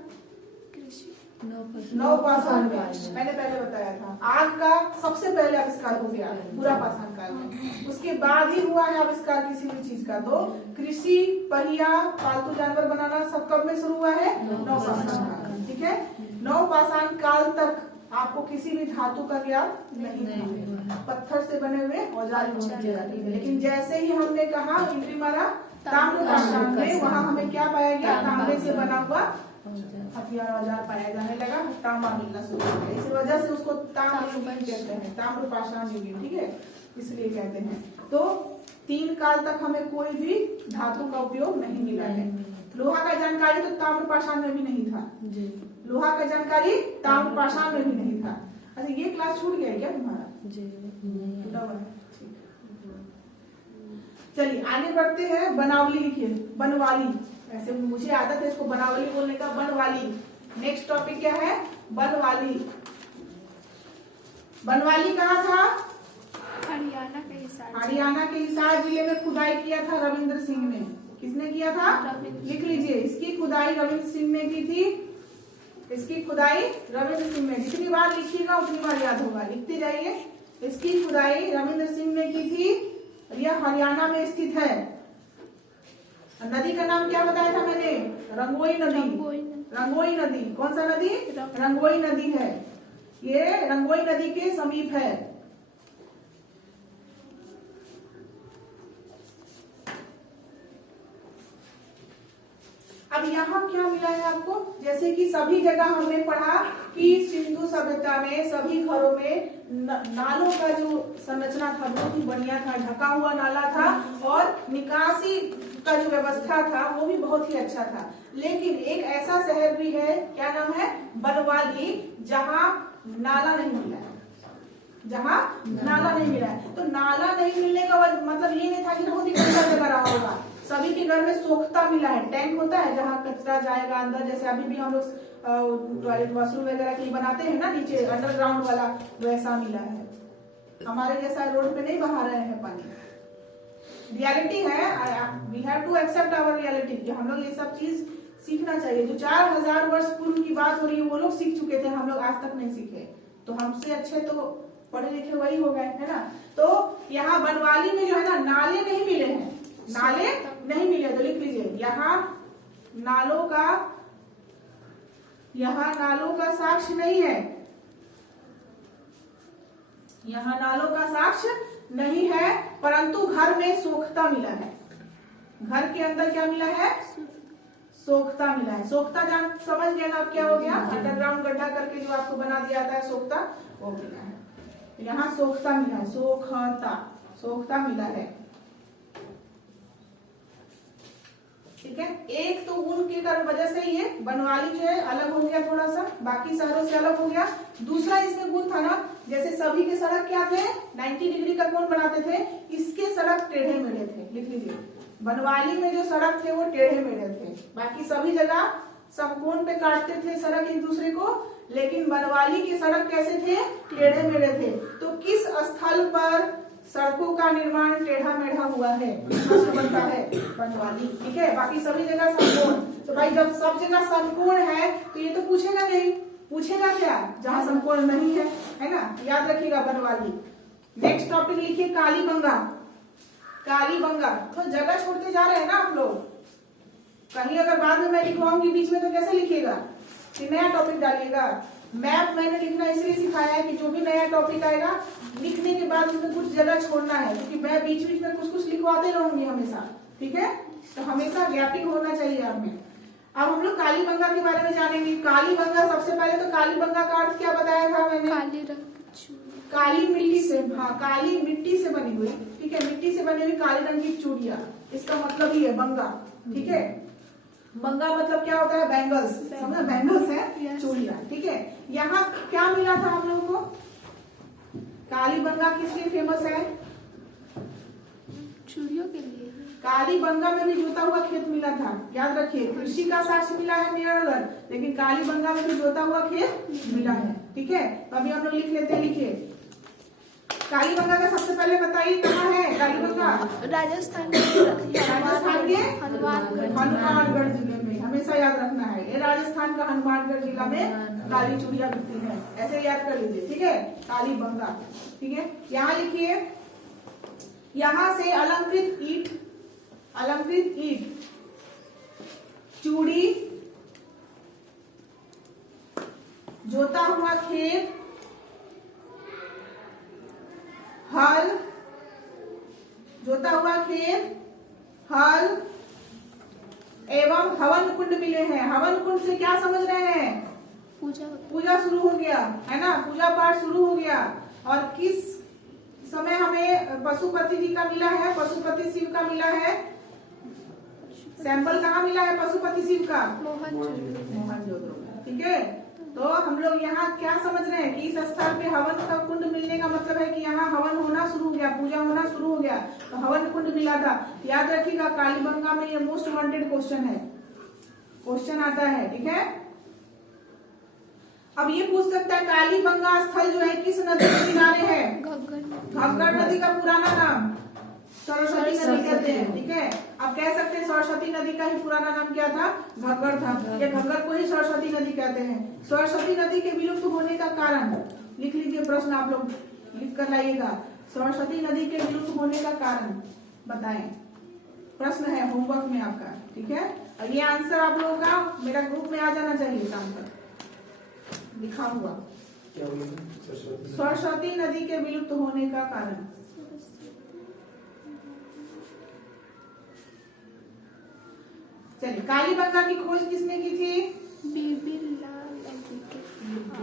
नवपाषाण में, मैंने पहले बताया था। आग का सबसे पहले आविष्कार हो गया पूरा पाषाण काल में, उसके बाद ही हुआ है आविष्कार किसी भी चीज का। तो कृषि, पहिया, पालतू जानवर बनाना सब कब में शुरू हुआ है? नवपाषाण काल। ठीक है, नवपाषाण काल तक आपको किसी भी धातु का ज्ञान नहीं था, पत्थर से बने हुए औजार, लेकिन जैसे ही हमने कहा इंद्री मारा ताम्रपाषाण में, वहाँ हमें क्या पाया गया? तांबे से बना हुआ हथियार औजार पाया जाने लगा, तांबा मिलना शुरू हो गया, इस वजह से उसको ताम्रयुगीन कहते हैं, ताम्रपाषाण युगीन। ठीक है, इसलिए कहते हैं। तो 3 काल तक हमें कोई भी धातु का उपयोग नहीं मिला है। लोहा का जानकारी तो ताम्रपाषाण में भी नहीं था, लोहा का जानकारी ताम्रपाषाण में भी नहीं था। अच्छा, ये क्लास छूट गया क्या तुम्हारा? चलिए आगे बढ़ते हैं। बनावली लिखिए, बनवाली, ऐसे मुझे आदत है इसको बनावली बोलने का, बनवाली। नेक्स्ट टॉपिक क्या है? बनवाली। बनवाली कहाँ था? हरियाणा के हिसार। हरियाणा के हिसार जिले में खुदाई किया था रविंद्र सिंह ने। किसने किया था? लिख लीजिए, इसकी खुदाई रविंद्र सिंह ने की थी, इसकी खुदाई रविंद्र सिंह ने। जितनी बार लिखिएगा उतनी बार याद होगा, लिखते जाइए। इसकी खुदाई रविंद्र सिंह ने की थी, यह हरियाणा में स्थित है। नदी का नाम क्या बताया था मैंने? रंगोई नदी। रंगोई नदी, कौन सा नदी? रंगोई नदी है, ये रंगोई नदी के समीप है। अब यहाँ क्या मिला है आपको? जैसे कि सभी जगह हमने पढ़ा कि सिंधु सभ्यता में सभी घरों में नालों का जो संरचना था बहुत ही बढ़िया था, ढका हुआ नाला था और निकासी का जो व्यवस्था था वो भी बहुत ही अच्छा था। लेकिन एक ऐसा शहर भी है, क्या नाम है? बनवाली, जहाँ नाला नहीं मिला है, जहाँ नाला नहीं मिला है। तो नाला नहीं मिलने का मतलब ये नहीं था कि बहुत ही गंदा जगह रहा होगा, सभी के घर में सोखता मिला है, टैंक होता है जहाँ कचरा जाएगा अंदर, जैसे अभी भी हम लोग टॉयलेट वॉशरूम वगैरह के लिए बनाते हैं ना नीचे अंडरग्राउंड वाला, वैसा मिला है। हमारे जैसा रोड पे नहीं बहा रहे हैं पानी। रियलिटी है, we have to accept our reality कि हम लोग ये सब चीज सीखना चाहिए। जो 4000 वर्ष पूर्व की बात हो रही है वो लोग सीख चुके थे, हम लोग आज तक नहीं सीखे, तो हमसे अच्छे तो पढ़े लिखे वही हो गए, है ना। तो यहाँ बनवाली में जो है ना नाले नहीं मिले हैं, नाले नहीं मिले, तो लिख लीजिए यहाँ नालों का साक्ष्य नहीं है, यहाँ नालों का साक्ष्य नहीं है, परंतु घर में सोखता मिला है। घर के अंदर क्या मिला है? सोखता मिला है। सोखता जान समझ गया ना आप क्या हो गया? अंडरग्राउंड गड्ढा करके जो आपको बना दिया जाता है सोखता, वो मिला है। यहाँ सोखता मिला है, सोखता मिला है। ठीक है, एक तो उनके वजह से ये बनवाली जो है अलग हो गया, थोड़ा सा बाकी शहरों से अलग हो गया। दूसरा इसमें गुण था ना, जैसे सभी के सड़क क्या थे? 90 डिग्री का कोण बनाते थे, इसके सड़क टेढ़े मेढ़े थे। लिख लीजिए, बनवाली में जो सड़क थे वो टेढ़े मेढ़े थे, बाकी सभी जगह समकोण पे काटते थे सड़क एक दूसरे को, लेकिन बनवाली की सड़क कैसे थे? टेढ़े मेढ़े थे। तो किस स्थल पर सड़कों का निर्माण टेढ़ा मेढ़ा हुआ है? बनता है बनवाली। ठीक है, बाकी सभी जगह समकोण। तो भाई जब सब जगह समकोण है तो ये तो पूछेगा नहीं, पूछेगा क्या? जहाँ समकोण नहीं है ना, याद रखिएगा बनवाली। नेक्स्ट टॉपिक लिखिए कालीबंगा। कालीबंगा तो जगह छोड़ते जा रहे हैं ना आप लोग, कहीं अगर बाद में मैं लिखवाऊंगी बीच में तो कैसे लिखिएगा? कि नया टॉपिक डालिएगा। मैप मैंने लिखना इसलिए सिखाया है कि जो भी नया टॉपिक आएगा लिखने के बाद उसमें कुछ जगह छोड़ना है, क्योंकि मैं बीच बीच में कुछ कुछ लिखवाते रहूंगी हमेशा। ठीक है, तो हमेशा गैपिंग होना चाहिए आप में। अब हम लोग कालीबंगा के बारे में जानेंगे। कालीबंगा, सबसे पहले तो कालीबंगा का अर्थ क्या बताया था मैंने? काले रंग की चूड़ियां। काली मिट्टी से, हाँ काली मिट्टी से बनी हुई, ठीक है, मिट्टी से बनी हुई काली रंग की चूड़ियां, इसका मतलब ही है बंगा, ठीक है। बंगा मतलब क्या होता है? बैंगल्स, समझा? बैंगल्स है चूड़ियां, ठीक है। यहाँ क्या मिला था हम लोग को? कालीबंगा किस लिए फेमस है? चूड़ियों के लिए। कालीबंगा में भी जोता हुआ खेत मिला था, याद रखिए। कृषि का साक्ष्य मिला है मेरठ, लेकिन कालीबंगा में भी जोता हुआ खेत मिला है, ठीक है। तो अभी हम लोग लिख लेते हैं, लिखिए। कालीबंगा का सबसे पहले बताइए कहाँ है कालीबंगा? राजस्थान के हनुमानगढ़ जिले में, हमेशा याद रखना है। ये राजस्थान का हनुमानगढ़ जिला में काली चूड़ियां बिकती है, ऐसे याद कर लीजिए, ठीक है। कालीबंगा, ठीक है। यहाँ लिखिए, यहाँ से अलंकृत ईंट, चूड़ी, जोता हुआ खेत, हल, जोता हुआ खेत, हल एवं हवन कुंड मिले हैं। हवन कुंड से क्या समझ रहे हैं? पूजा शुरू हो गया है ना, पूजा पाठ शुरू हो गया। और किस समय हमें पशुपति जी का मिला है? पशुपति शिव का मिला है। सैंपल कहाँ मिला है पशुपति शिव का? मोहनजोदड़ो, ठीक है। तो हम लोग यहाँ क्या समझ रहे हैं कि इस स्थल पे हवन का कुंड मिलने का मतलब है कि यहाँ हवन होना शुरू हो गया, पूजा होना शुरू हो गया, तो हवन कुंड मिला था। याद रखिएगा, कालीबंगा में ये मोस्ट वांटेड क्वेश्चन है, क्वेश्चन आता है, ठीक है। अब ये पूछ सकता है कालीबंगा स्थल जो है किस नदी के किनारे है? घग्गर नदी का पुराना नाम सरस्वती नदी कहते हैं, ठीक है। अब कह सकते हैं सरस्वती नदी का ही पुराना नाम क्या था? घग्गर था। ये घग्गर को ही सरस्वती नदी कहते हैं। सरस्वती नदी के विलुप्त होने का कारण लिख लीजिए, प्रश्न आप लोग लिख कर लाइएगा। सरस्वती नदी के विलुप्त होने का कारण बताएं, प्रश्न है होमवर्क में आपका, ठीक है। और ये आंसर आप लोगों का मेरा ग्रुप में आ जाना चाहिए शाम तक लिखा हुआ। सरस्वती नदी के विलुप्त होने का कारण। चलिए, कालीबंगा की खोज किसने की थी?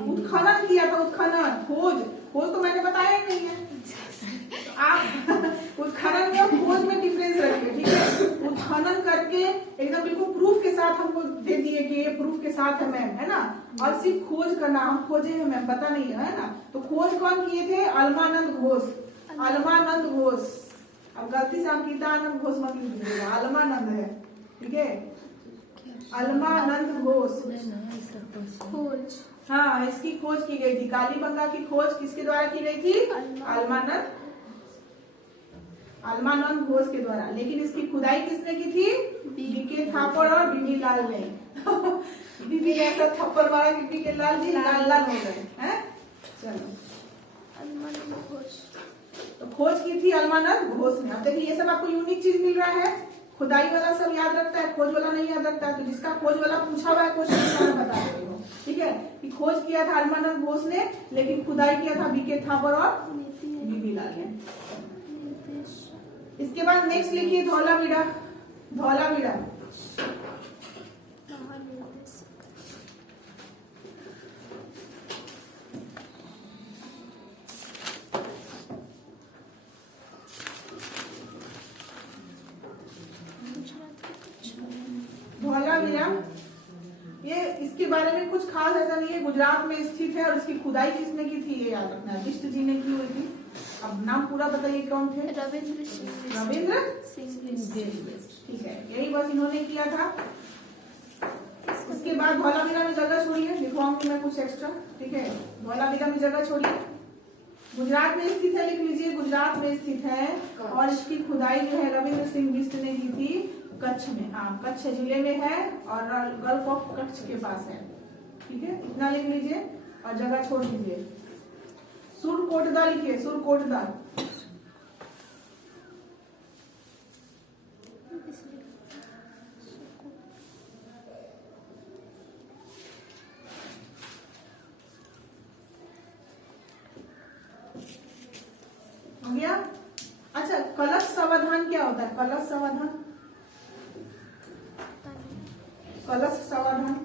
उत्खनन किया था, उत्खनन। खोज तो मैंने बताया ही नहीं है। आप उत्खनन में खोज में डिफरेंस रखिए, ठीक है। उत्खनन करके एकदम बिल्कुल प्रूफ के साथ हमको दे दिए कि ये प्रूफ के साथ है मैम, है ना। और सिर्फ खोज करना, हम खोजे हैं मैम, पता नहीं है ना। तो खोज कौन किए थे? अलमानंद घोष, अलमानंद घोष। अब गलती से हम गीतानंद घोष मत लिखिएगा, अलमानंद है, ठीक है। अलमानंद घोष खोज, हाँ, इसकी खोज की गई थी। कालीबंगा की खोज किसके द्वारा की गई थी? अलमानंद घोष के द्वारा। लेकिन इसकी खुदाई किसने की थी? बीके थापड़ और बीबी लाल ने। बीबी ने ऐसा थप्पड़ मारा कि बीके लाल जी लाल लाल हो गए हैं। चलो, अलमानंद घोष, तो खोज की थी अलमानंद घोष ने। अब देखिए, ये सब आपको यूनिक चीज मिल रहा है। खुदाई वाला सब याद रखता है, खोज वाला नहीं याद रखता है। तो जिसका खोज वाला पूछा हुआ है क्वेश्चन बता रही हूँ, ठीक है। कि खोज किया था अलमानंद घोष ने, लेकिन खुदाई किया था बीके थापर और बीबी लाल ने। इसके बाद नेक्स्ट लिखिए धौलावीरा। धौलावीरा धौलावीरा, ये इसके बारे में कुछ खास ऐसा नहीं है। गुजरात में स्थित है और इसकी खुदाई किसने की थी ये याद रखना है, बिष्ट जी ने की हुई थी। अब नाम पूरा बताइए कौन थे? रविंद्र सिंह, ठीक है, यही बस इन्होंने किया था। उसके बाद धौलावीरा में जगह छोड़िए, लिखवाऊंगी मैं कुछ एक्स्ट्रा, ठीक है। धौलावीरा में जगह छोड़िए, गुजरात में स्थित है, लिख लीजिए गुजरात में स्थित है। और इसकी खुदाई जो है रविंद्र सिंह बिष्ट ने की थी कच्छ में, हाँ कच्छ जिले में है और गल्फ ऑफ कच्छ के पास है, ठीक है। इतना लिख लीजिए और जगह छोड़ दीजिए। सुरकोटदा लिखिए, सुरकोटदा। हो गया। अच्छा, कलश समाधान क्या होता है? कलश समाधान कलश समाधान,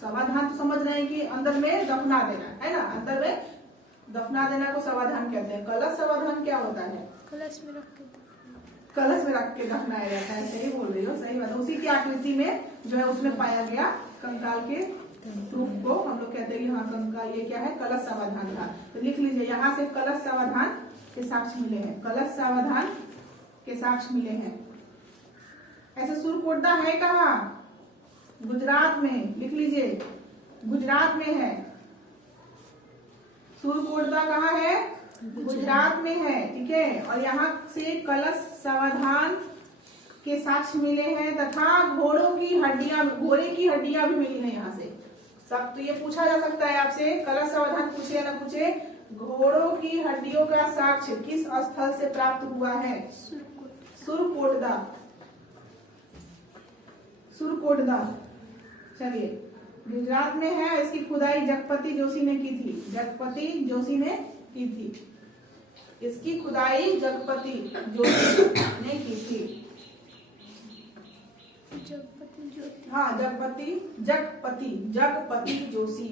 समाधान तो समझ रहे हैं कि अंदर में दफना देना है ना, अंदर में दफना देना को समाधान कहते हैं। कलश समाधान क्या होता है? कलश में रख के दफनाया जाता है। सही बोल रही हो, सही बात। उसी की आकृति में जो है उसमें पाया गया कंकाल के प्रूफ को हम लोग कहते हैं कि हाँ कंकाल, ये क्या है? कलश समाधान था। तो लिख लीजिए यहाँ से कलश समाधान के साक्ष्य मिले हैं, कलश समाधान के साक्ष्य मिले हैं। ऐसे सुरकोटदा है कहाँ? गुजरात में। लिख लीजिए, गुजरात में है। सुरकोटदा कहाँ है? गुजरात में है, ठीक है। और यहाँ से कलश समाधान के साक्ष्य मिले हैं तथा घोड़ों की हड्डियां, घोड़े की हड्डियां भी मिली हैं यहाँ से। सब तो ये पूछा जा सकता है आपसे, कलश समाधान पूछे या ना पूछे, घोड़ों की हड्डियों का साक्ष्य किस स्थल से प्राप्त हुआ है? सुरकोटदा, सुरकोटदा। चलिए, गुजरात में है। इसकी खुदाई जगपति जोशी ने की थी, जगपति जोशी ने की थी। इसकी खुदाई जगपति जोशी ने की थी। हाँ, जगपति जोशी।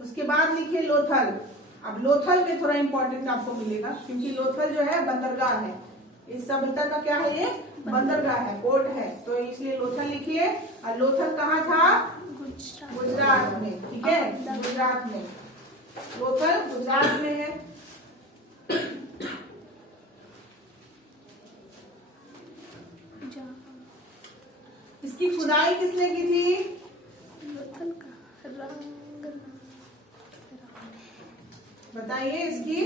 उसके बाद लिखिए लोथल। अब लोथल में थोड़ा इंपॉर्टेंट आपको मिलेगा क्योंकि लोथल जो है बंदरगाह है। इस सभ्यता का क्या है? ये बंदरगाह है, पोर्ट है, तो इसलिए लोथल लिखिए। और लोथल कहाँ था? गुजरात में, ठीक है, गुजरात में। लोथल गुजरात में है। इसकी खुदाई किसने की थी? लोथल का रंग बताइए इसकी।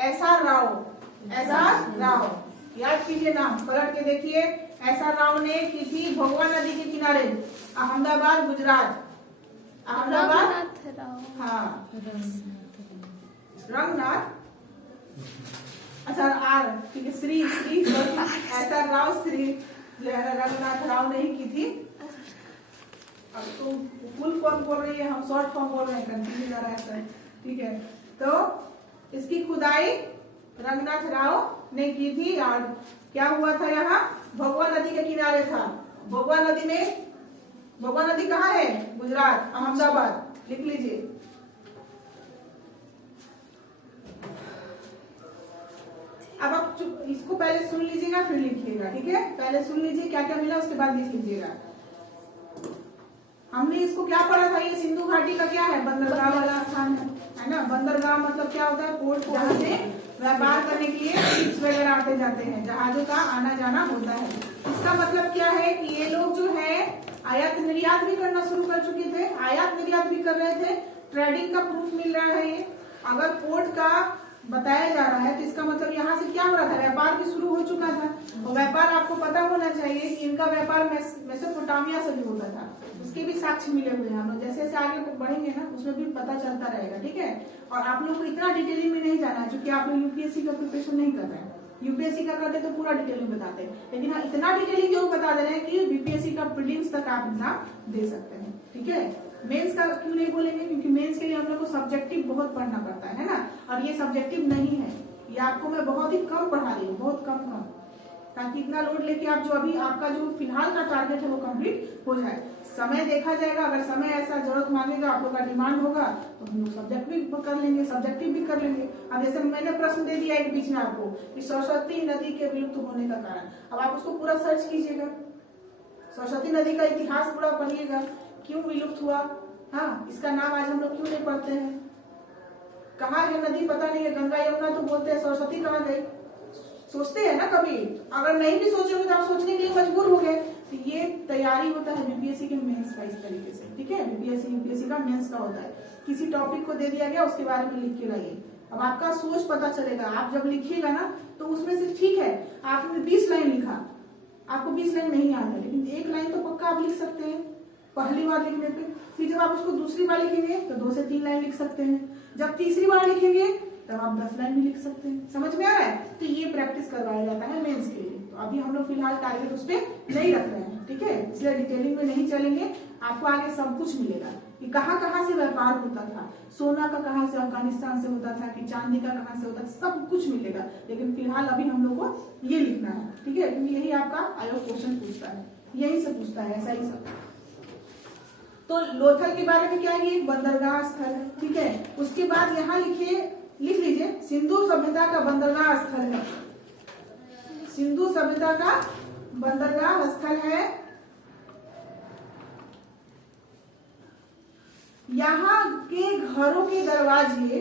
एसआर राव, एसआर राव, याद कीजिए नाम, पलट के देखिए। एसआर राव ने की थी भगवा नदी के किनारे, अहमदाबाद, गुजरात। अहमदाबाद, हाँ, रंगनाथ, अच्छा आर, ठीक है, श्री एसआर राव, श्री जो है रंगनाथ राव ने ही की थी। अब तो फुल फॉर्म बोल रही है, हम शॉर्ट फॉर्म बोल रहे हैं, कंफ्यूज आ रहा है सर, ठीक है। तो इसकी खुदाई रंगनाथ राव ने की थी। और क्या हुआ था? यहाँ भगवा नदी के किनारे था। भगवा नदी में, भगवा नदी कहाँ है? गुजरात, अहमदाबाद। लिख लीजिए। अब आप इसको पहले सुन लीजिएगा फिर लिखिएगा, ठीक है। पहले सुन लीजिए क्या क्या मिला, उसके बाद लिख लीजिएगा। हमने इसको क्या पढ़ा था? ये सिंधु घाटी का क्या है? बंदरगाह वाला स्थान है ना। बंदरगाह मतलब क्या होता है? पोर्ट, जहाँ से व्यापार करने के लिए शिप्स वगैरह आते जाते हैं, जहाजों का आना जाना होता है। इसका मतलब क्या है कि ये लोग जो है आयात निर्यात भी करना शुरू कर चुके थे, आयात निर्यात भी कर रहे थे। ट्रेडिंग का प्रूफ मिल रहा है ये। अगर पोर्ट का बताया जा रहा है तो इसका मतलब यहाँ से क्या हो रहा था? व्यापार भी शुरू हो चुका था। और व्यापार आपको पता होना चाहिए कि इनका व्यापार मेसोपोटामिया से भी होता था, उसके भी साक्ष्य मिले हुए हैं। हम लोग जैसे जैसे आगे बढ़ेंगे ना उसमें भी पता चलता रहेगा, ठीक है। और आप लोग को इतना डिटेलिंग में नहीं जाना है क्योंकि आप लोग यूपीएससी का प्रिपरेशन नहीं कर रहे हैं। यूपीएससी का करते तो पूरा डिटेलिंग बताते हैं, लेकिन हाँ इतना डिटेलिंग जो बता दे रहे हैं कि बीपीएससी का प्रीलिम्स तक आप एग्जाम दे सकते हैं, ठीक है। मेंस का क्यों नहीं बोलेंगे? क्योंकि मेंस के लिए हम लोग को सब्जेक्टिव बहुत पढ़ना पड़ता है ना, और ये सब्जेक्टिव नहीं है। ये आपको मैं बहुत ही कम पढ़ा रही हूँ, बहुत कम, ताकि इतना लोड लेके आप जो अभी आपका जो फिलहाल का टारगेट है वो कंप्लीट हो जाए। समय देखा जाएगा, अगर समय ऐसा जरूरत मांगेगा, आप लोग का डिमांड होगा तो हम लोग सब्जेक्ट भी कर लेंगे, सब्जेक्टिव भी कर लेंगे। अब जैसे मैंने प्रश्न दे दिया एक बीच में आपको कि सरस्वती नदी के विलुप्त होने का कारण, अब आप उसको पूरा सर्च कीजिएगा, सरस्वती नदी का इतिहास पूरा पढ़िएगा, क्यों विलुप्त हुआ, हाँ इसका नाम आज हम लोग क्यों नहीं पढ़ते हैं, कहाँ है नदी पता नहीं है, गंगा यमुना तो बोलते हैं, सरस्वती कहाँ गई, सोचते हैं ना कभी। अगर नहीं भी सोचोगे तो आप सोचने के लिए मजबूर हो गए। तो ये तैयारी होता है बीपीएससी के मेंस का, इस तरीके से, ठीक है। बीपीएससी यूपीएससी का मेंस का होता है, किसी टॉपिक को दे दिया गया उसके बारे में लिख के लाइए। अब आपका सोच पता चलेगा, आप जब लिखिएगा ना तो उसमें से ठीक है आपने 20 लाइन लिखा, आपको 20 लाइन नहीं आता, लेकिन एक लाइन तो पक्का आप लिख सकते हैं पहली बार लिखने पे। फिर जब आप उसको दूसरी बार लिखेंगे तो 2 से 3 लाइन लिख सकते हैं, जब तीसरी बार लिखेंगे तब आप 10 लाइन भी लिख सकते हैं। समझ में आ रहा है? तो ये प्रैक्टिस करवाया जाता है मेंस के लिए। तो अभी हम लोग फिलहाल टारगेट उस पर नहीं रख रहे हैं, ठीक है, इसलिए डिटेलिंग में नहीं चलेंगे, आपको आगे सब कुछ मिलेगा। कि कहाँ कहाँ से व्यापार होता था, सोना का कहाँ से अफगानिस्तान से होता था, कि चांदी का कहाँ से होता था, सब कुछ मिलेगा। लेकिन फिलहाल अभी हम लोग को ये लिखना है, ठीक है, क्योंकि यही आपका आयोग क्वेश्चन पूछता है, यही से पूछता है, ऐसा ही सब। तो लोथल के बारे में क्या है, एक बंदरगाह स्थल है, ठीक है। उसके बाद यहाँ लिख लीजिए सिंधु सभ्यता का बंदरगाह स्थल है, सिंधु सभ्यता का बंदरगाह स्थल है। यहाँ के घरों के दरवाजे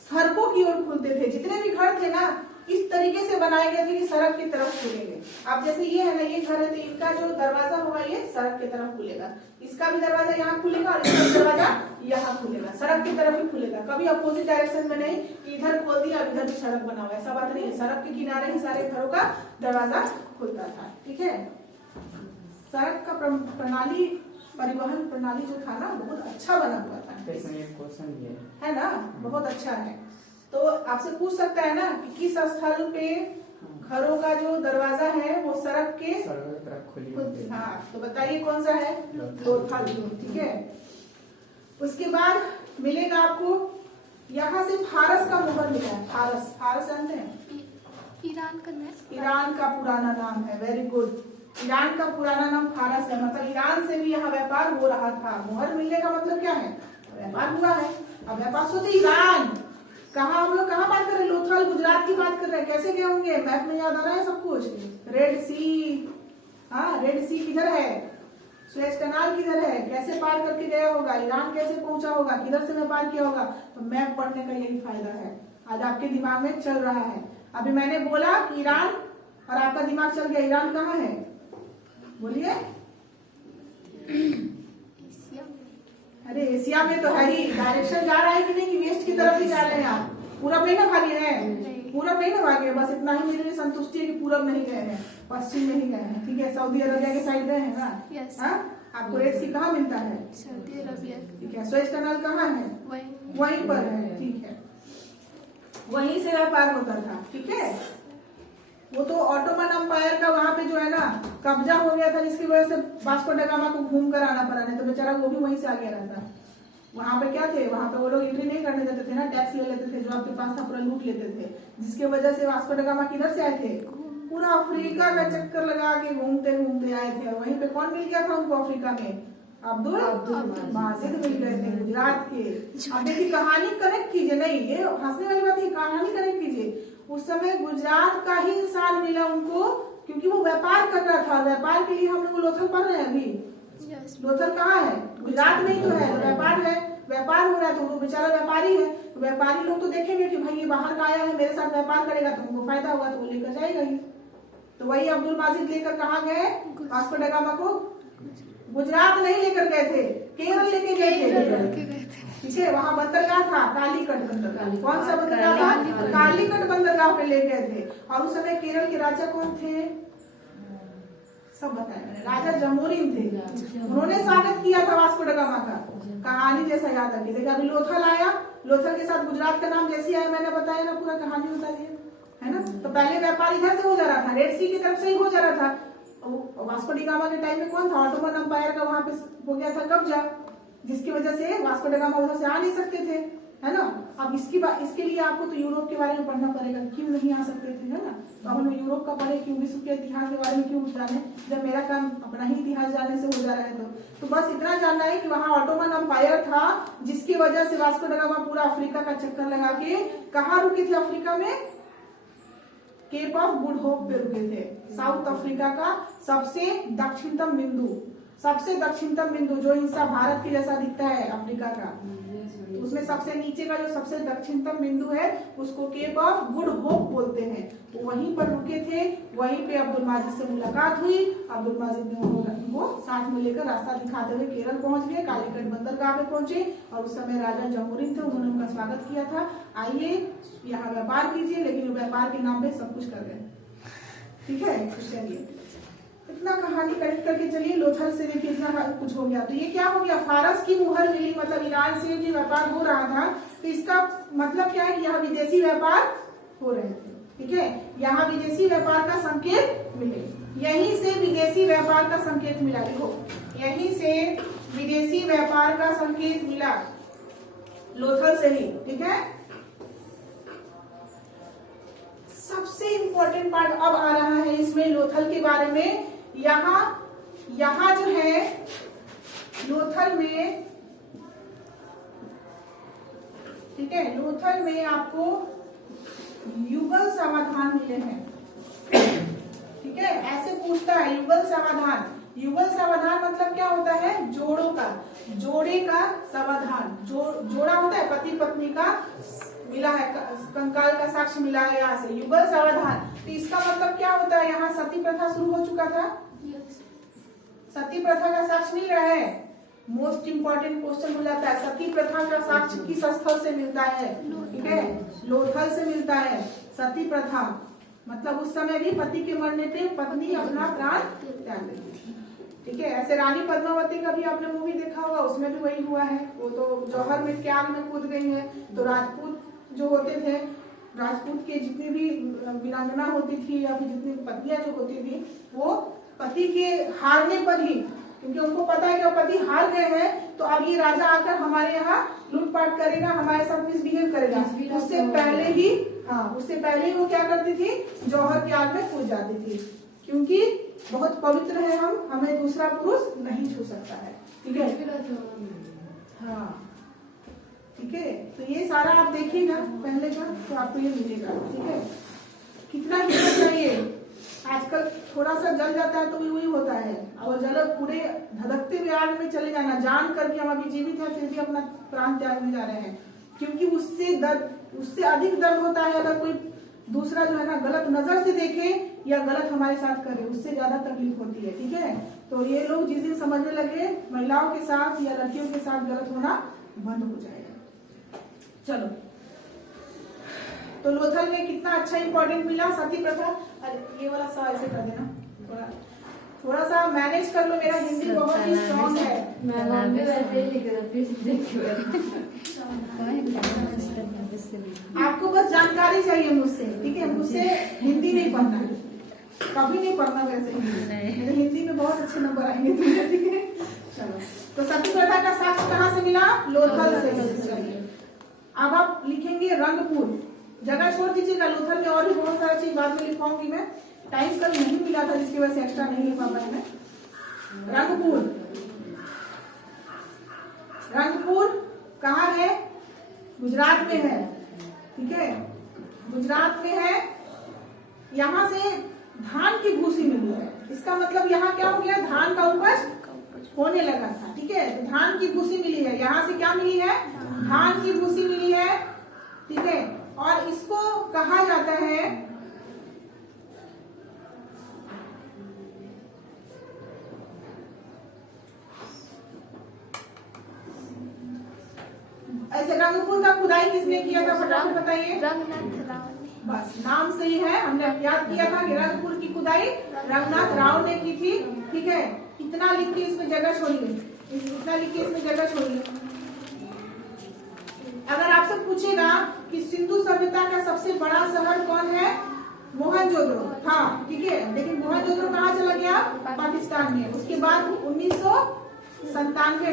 सड़कों की ओर खुलते थे, जितने भी घर थे ना इस तरीके से बनाए गए थे कि सड़क की तरफ खुलेंगे। अब जैसे ये है ना, ये घर है तो इनका जो दरवाजा होगा ये सड़क की तरफ खुलेगा, इसका भी दरवाजा यहाँ खुलेगा और इसका भी दरवाजा यहाँ खुलेगा, सड़क की तरफ ही खुलेगा, कभी अपोजिट डायरेक्शन में नहीं कि इधर खोल दिया इधर भी सड़क बना हुआ, ऐसा बात नहीं है। सड़क के किनारे ही सारे घरों का दरवाजा खुलता था, ठीक है। सड़क का प्रणाली, परिवहन प्रणाली जो था ना बहुत अच्छा बना हुआ था, है ना, बहुत अच्छा है। तो आपसे पूछ सकता है ना कि किस स्थल पे घरों का जो दरवाजा है वो सड़क के तरफ हाँ, तो बताइए कौन सा है, लोथल, ठीक है। उसके बाद मिलेगा आपको यहाँ से फारस का मुहर मिला है, फारस, फारस जानते हैं, ईरान का पुराना नाम है, वेरी गुड। ईरान का पुराना नाम फारस है, मतलब ईरान से भी यहाँ व्यापार हो रहा था। मुहर मिलने का मतलब क्या है, व्यापार हुआ है। अब व्यापार सोचे ईरान, कहाँ हम लोग कहाँ बात कर रहे हैं, लोथल गुजरात की बात कर रहे हैं, कैसे गए होंगे, मैप में याद आ रहा है सब कुछ, रेड सी, हाँ रेड सी किधर है, सुएज कनाल किधर है, कैसे पार करके गया होगा, ईरान कैसे पहुंचा होगा, किधर से व्यापार किया होगा। तो मैप पढ़ने का यही फायदा है, आज आपके दिमाग में चल रहा है। अभी मैंने बोला कि ईरान और आपका दिमाग चल गया, ईरान कहाँ है, बोलिए। अरे एशिया में तो है ही, डायरेक्शन जा रहा है कि नहीं, कि वेस्ट की तरफ ही जा रहे हैं आप, पूरब नहीं ना भागे हैं, पूरब नहीं ना भागे, बस इतना ही मेरे लिए संतुष्टि है कि पूरब नहीं गए हैं, पश्चिम में ही गए हैं, ठीक है। सऊदी अरबिया के साइड गए हैं ना, हाँ, आपको रेड सी कहाँ मिलता है, सऊदी अरबिया, ठीक है। सुएज कनाल कहाँ है, वहीं पर है, ठीक है, वहीं से व्यापार होता था, ठीक है। वो तो ऑटोमन अंपायर का वहां पे जो है ना कब्जा हो गया था, जिसकी वजह से वास्को ड गामा को घूम कर आना पड़ा, नहीं तो बेचारा वो भी वहीं से आ गया रहता। वहां पे क्या थे, वहां पे वो लोग एंट्री नहीं करने देते थे ना, टैक्स ले लेते थे, जो आपके पास था पूरा लूट लेते थे, जिसकी वजह से वास्को ड गामा किधर से आए थे, पूरा अफ्रीका का चक्कर लगा के घूमते घूमते आए थे। और वहीं पे कौन मिल गया था उनको अफ्रीका में, अब्दुल बासित मिल गए थे, गुजरात के। अब देखिए कहानी कनेक्ट कीजिए, नहीं ये हंसने वाली बात है, कहानी कनेक्ट कीजिए। उस समय गुजरात का ही इंसान मिला उनको, क्योंकि वो व्यापार कर रहा था, व्यापार के लिए हम लोग लोथल पढ़ रहे हैं अभी। लोथल कहाँ है, गुजरात में ही तो है, व्यापार है, व्यापार हो रहा है, तो वो बेचारा व्यापारी है। तो व्यापारी लोग तो देखेंगे कि भाई ये बाहर का आया है, मेरे साथ व्यापार करेगा तो उनको फायदा होगा, तो वो लेकर जाएगा ही। तो वही अब्दुल बासित लेकर कहाँ गए, वास्को ड गामा को गुजरात नहीं लेकर गए थे, केरल लेके गए थे, ठीक है। वहां बंदरगाह था, कालीकट बंदरगाह, कौन सा बंदरगाह था, कालीकट बंदरगाह पे ले गए थे। और उस समय केरल के राजा कौन थे, सब बताया मैंने, राजा जमोरिन थे, उन्होंने स्वागत किया था वास्को ड गामा का, कहानी जैसा याद रखिए। देखिए अभी लोथल आया, लोथल के साथ गुजरात का नाम जैसे आया मैंने बताया ना, पूरा कहानी बता दिया, है ना। तो पहले व्यापार इधर से हो जा रहा था, रेड सी की तरफ से ही हो जा रहा था। वास्को डी गामा के टाइम में कौन था, ऑटोमन अंपायर का वहां पे हो गया था कब्जा, जिसकी वजह से वास्को ड गामा उधर से आ नहीं सकते थे, है ना। अब इसके लिए आपको तो यूरोप के बारे में पढ़ना पड़ेगा, क्यों नहीं आ सकते थे, है ना। तो हम यूरोप का पढ़े, क्यों विश्व के इतिहास के बारे में क्यों जाने, जब मेरा काम अपना ही इतिहास जानने से हो जा रहा है। तो बस इतना जानना है कि वहाँ ऑटोमन अंपायर था, जिसकी वजह से वास्को ड गामा पूरा अफ्रीका का चक्कर लगा के कहाँ रुके थे, अफ्रीका में केप ऑफ गुड होप पे रुके थे, साउथ अफ्रीका का सबसे दक्षिणतम बिंदु, सबसे दक्षिणतम बिंदु जो हिस्सा भारत के जैसा दिखता है अफ्रीका का, उसमें सबसे नीचे का जो सबसे दक्षिणतम बिंदु है उसको केप ऑफ गुड होप बोलते हैं। तो वहीं पर रुके थे, वहीं पे अब्दुल माजिद से मुलाकात हुई। अब्दुल माजिद ने उनको साथ में लेकर रास्ता दिखाते हुए केरल पहुंच गए, कालीकट बंदरगाह में पहुंचे और उस समय राजा जमोरिन थे, उन्होंने उनका स्वागत किया था, आइए यहाँ व्यापार कीजिए, लेकिन व्यापार के नाम पे सब कुछ कर गए, ठीक है। चलिए इतना कहानी कनेक्ट करके चलिए, लोथल से देखिए इतना कुछ हो गया। तो ये क्या हो गया, फारस की मुहर मिली, मतलब ईरान से भी व्यापार हो रहा था। तो इसका मतलब क्या है कि यहाँ विदेशी व्यापार हो रहे थे, ठीक है, यहाँ विदेशी व्यापार का संकेत मिले, यहीं से विदेशी व्यापार का संकेत मिला। देखो यहीं से विदेशी व्यापार का संकेत मिला लोथल से ही, ठीक है। सबसे इंपॉर्टेंट पार्ट अब आ रहा है इसमें लोथल के बारे में। यहाँ जो है लोथल में, ठीक है, लोथल में आपको युगल समाधान मिले हैं, ठीक है। ऐसे पूछता है युगल समाधान। युगल समाधान मतलब क्या होता है? जोड़े का समाधान। जोड़ा होता है पति पत्नी का, मिला है कंकाल का साक्ष्य मिला है यहाँ से, युगल समाधान। तो इसका मतलब क्या होता है? यहाँ सती प्रथा शुरू हो चुका था, सती प्रथा का साक्ष्य मिल रहा है। मोस्ट इंपॉर्टेंट क्वेश्चन हो जाता है, सती प्रथा का साक्ष्य किस स्थल से मिलता है? ठीक है, लोथल से मिलता है। सती प्रथा मतलब उस समय भी पति के मरने पे पत्नी अपना प्राण त्याग देती थी, ठीक है। ऐसे रानी पद्मावती का भी आपने मूवी देखा होगा, उसमें भी वही हुआ है। वो तो जौहर में की आग में कूद गई है। तो राजपूत जो होते थे, राजपूत के जितनी भी वीरांगना होती थी या फिर जितनी पत्नियां जो होती थी, वो पति के हारने पर ही, क्योंकि उनको पता है कि पति हार गए हैं तो अब ये राजा आकर हमारे यहाँ लूटपाट करेगा, हमारे साथ मिसबिहेव करेगा। उससे पहले ही, हाँ, उससे पहले ही वो क्या करती थी? जौहर की आग में कूद जाती थी, क्योंकि बहुत पवित्र है हम, हमें दूसरा पुरुष नहीं छू सकता है, ठीक है। हाँ, ठीक है। तो ये सारा आप देखिएगा पहले का, तो आपको ये मिलेगा, ठीक है। कितना हिम्मत चाहिए। आजकल थोड़ा सा जल जाता है तो वही होता है, और जल पूरे धधकते हुए आग में चले जाना, जान करके हम अभी जीवित हैं फिर भी अपना प्राण त्यागने जा रहे हैं, क्योंकि उससे अधिक दर्द होता है अगर कोई दूसरा जो है ना गलत नजर से देखे या गलत हमारे साथ करे, उससे ज्यादा तकलीफ होती है, ठीक है। तो ये लोग जिस दिन समझने लगे महिलाओं के साथ या लड़कियों के साथ गलत होना बंद हो जाएगा। चलो, तो लोथल में कितना अच्छा इंपॉर्टेंट मिला सती प्रथा। अरे ये वाला सा ऐसे कर देना, थोड़ा सा मैनेज कर लो, मेरा हिंदी बहुत ही स्ट्रॉन्ग है। आपको बस जानकारी चाहिए मुझसे, ठीक है। मुझसे हिंदी नहीं पढ़ना है, कभी नहीं पढ़ना वैसे मेरे हिंदी में बहुत अच्छे नंबर आएंगे, ठीक है। चलो, तो सती प्रथा का साक्ष्य कहाँ से मिला? लोथल से। अब आप लिखेंगे रंगपुर, जगह छोड़ दीजिएगा। लोथल में और भी बहुत सारा चीज बाद में लिखवाऊंगी मैं, टाइम कल नहीं मिला था जिसकी वजह से एक्स्ट्रा नहीं लिखवा पाई मैं। रंगपुर कहाँ है? गुजरात में है, ठीक है, गुजरात में है। यहाँ से धान की भूसी मिली है, इसका मतलब यहाँ क्या हो गया? धान का उपज होने लगा था, ठीक है। तो धान की भूसी मिली है, यहाँ से क्या मिली है? धान की भूसी मिली है, ठीक है। और इसको कहा जाता है ऐसे। रंगपुर का खुदाई किसने किया था? फटाफट बताइए। रंगनाथ राव ने। बस नाम सही है, हमने याद किया था कि रंगपुर की खुदाई रंगनाथ राव ने की थी, ठीक है। इतना लिख के इसमें जगह छोड़िए, इतना लिख के इसमें जगह छोड़िए। अगर आपसे पूछेगा कि सिंधु सभ्यता का सबसे बड़ा शहर कौन है? मोहनजोदड़ो, हाँ, ठीक है। लेकिन मोहनजोदड़ो कहाँ चला गया? पाकिस्तान में। उसके बाद 1997 में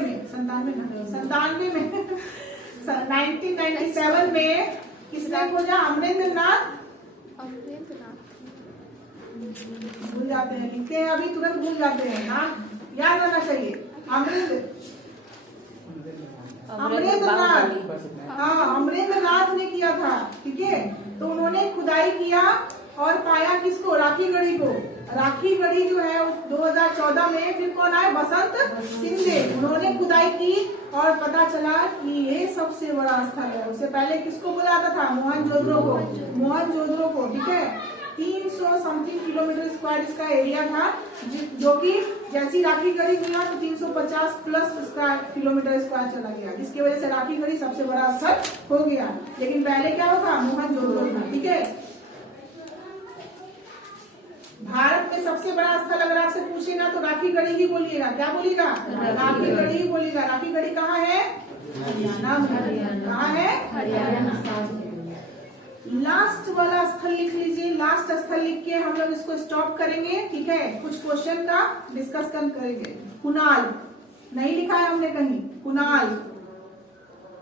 1997 में किसने खोजा? अमरेंद्र नाथ। भूल जाते हैं, लिखते हैं अभी तुरंत भूल जाते हैं, हाँ, याद रहना चाहिए। अमरेंद्र नाथ, हाँ, अमरेंद्र नाथ ने किया था, ठीक है। तो उन्होंने खुदाई किया और पाया किसको? राखी गढ़ी को। राखी गढ़ी जो है 2014 में फिर कौन आए? बसंत सिंधे। उन्होंने खुदाई की और पता चला कि ये सबसे बड़ा स्थल है। उससे पहले किसको बुलाता था? मोहनजोदड़ो को, मोहनजोदड़ो को, ठीक है। 300 समथिंग किलोमीटर स्क्वायर इसका एरिया था, जो कि जैसी राखी गढ़ी मिला तो 350 प्लस किलोमीटर स्क्वायर चला गया, जिसकी वजह से राखी गढ़ी सबसे बड़ा स्थल हो गया। लेकिन पहले क्या होता? मोहनजोदड़ो था, ठीक है। भारत में सबसे बड़ा स्थल अगर आपसे पूछेगा तो राखी गढ़ी ही बोलिएगा। क्या बोलिएगा? राखी गढ़ी ही बोलिएगा। राखी गढ़ी कहाँ है? हरियाणा में। कहाँ है? हरियाणा। लास्ट वाला स्थल लिख लीजिए, लास्ट स्थल लिख के हम लोग इसको स्टॉप करेंगे, ठीक है। कुछ क्वेश्चन का डिस्कस करेंगे। कुणाल, नहीं लिखा है हमने कहीं। कुणाल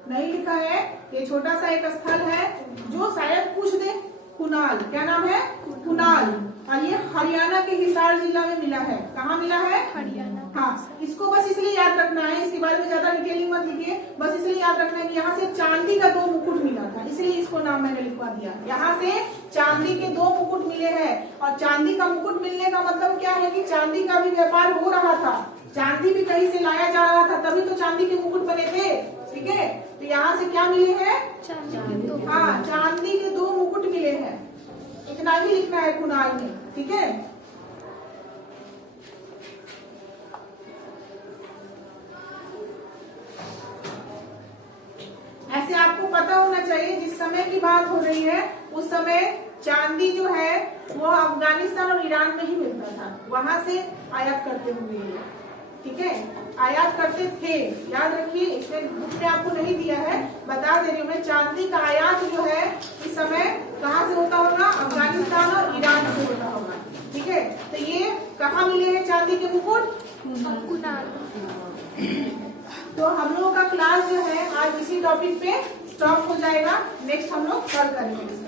नहीं लिखा है, ये छोटा सा एक स्थल है जो शायद पूछ दे। कुणाल, क्या नाम है? कुणाल। और ये हरियाणा के हिसार जिला में मिला है। कहाँ मिला है? हरियाणा। हाँ, इसको बस इसलिए याद रखना है, इसके बारे में ज्यादा डिटेलिंग मत लिखिए, बस इसलिए याद रखना है कि यहाँ से चांदी का 2 मुकुट मिला था, इसलिए इसको नाम मैंने लिखवा दिया। यहाँ से चांदी के 2 मुकुट मिले हैं, और चांदी का मुकुट मिलने का मतलब क्या है कि चांदी का भी व्यापार हो रहा था, चांदी भी कहीं से लाया जा रहा था, तभी तो चांदी के मुकुट बने थे। ठीक है, तो यहाँ से क्या मिले हैं? चांदी के 2। हाँ, चांदी के 2 मुकुट मिले हैं, इतना ही लिखना है कुणाल में। ठीक है, ऐसे आपको पता होना चाहिए जिस समय की बात हो रही है उस समय चांदी जो है वो अफगानिस्तान और ईरान में ही मिलता था, वहां से आयात करते हुए। ठीक है, आयात करते थे, याद रखिए, इसमें बुक में आपको नहीं दिया है, बता दे रही हूँ मैं। चांदी का आयात जो है इस समय कहाँ से होता होगा? अफगानिस्तान और ईरान से होता होगा। ठीक है, तो ये कहाँ मिले हैं चांदी के मुकुट? कुणाल। तो हम लोगों का क्लास जो है आज इसी टॉपिक पे स्टॉप हो जाएगा, नेक्स्ट हम लोग कल करेंगे।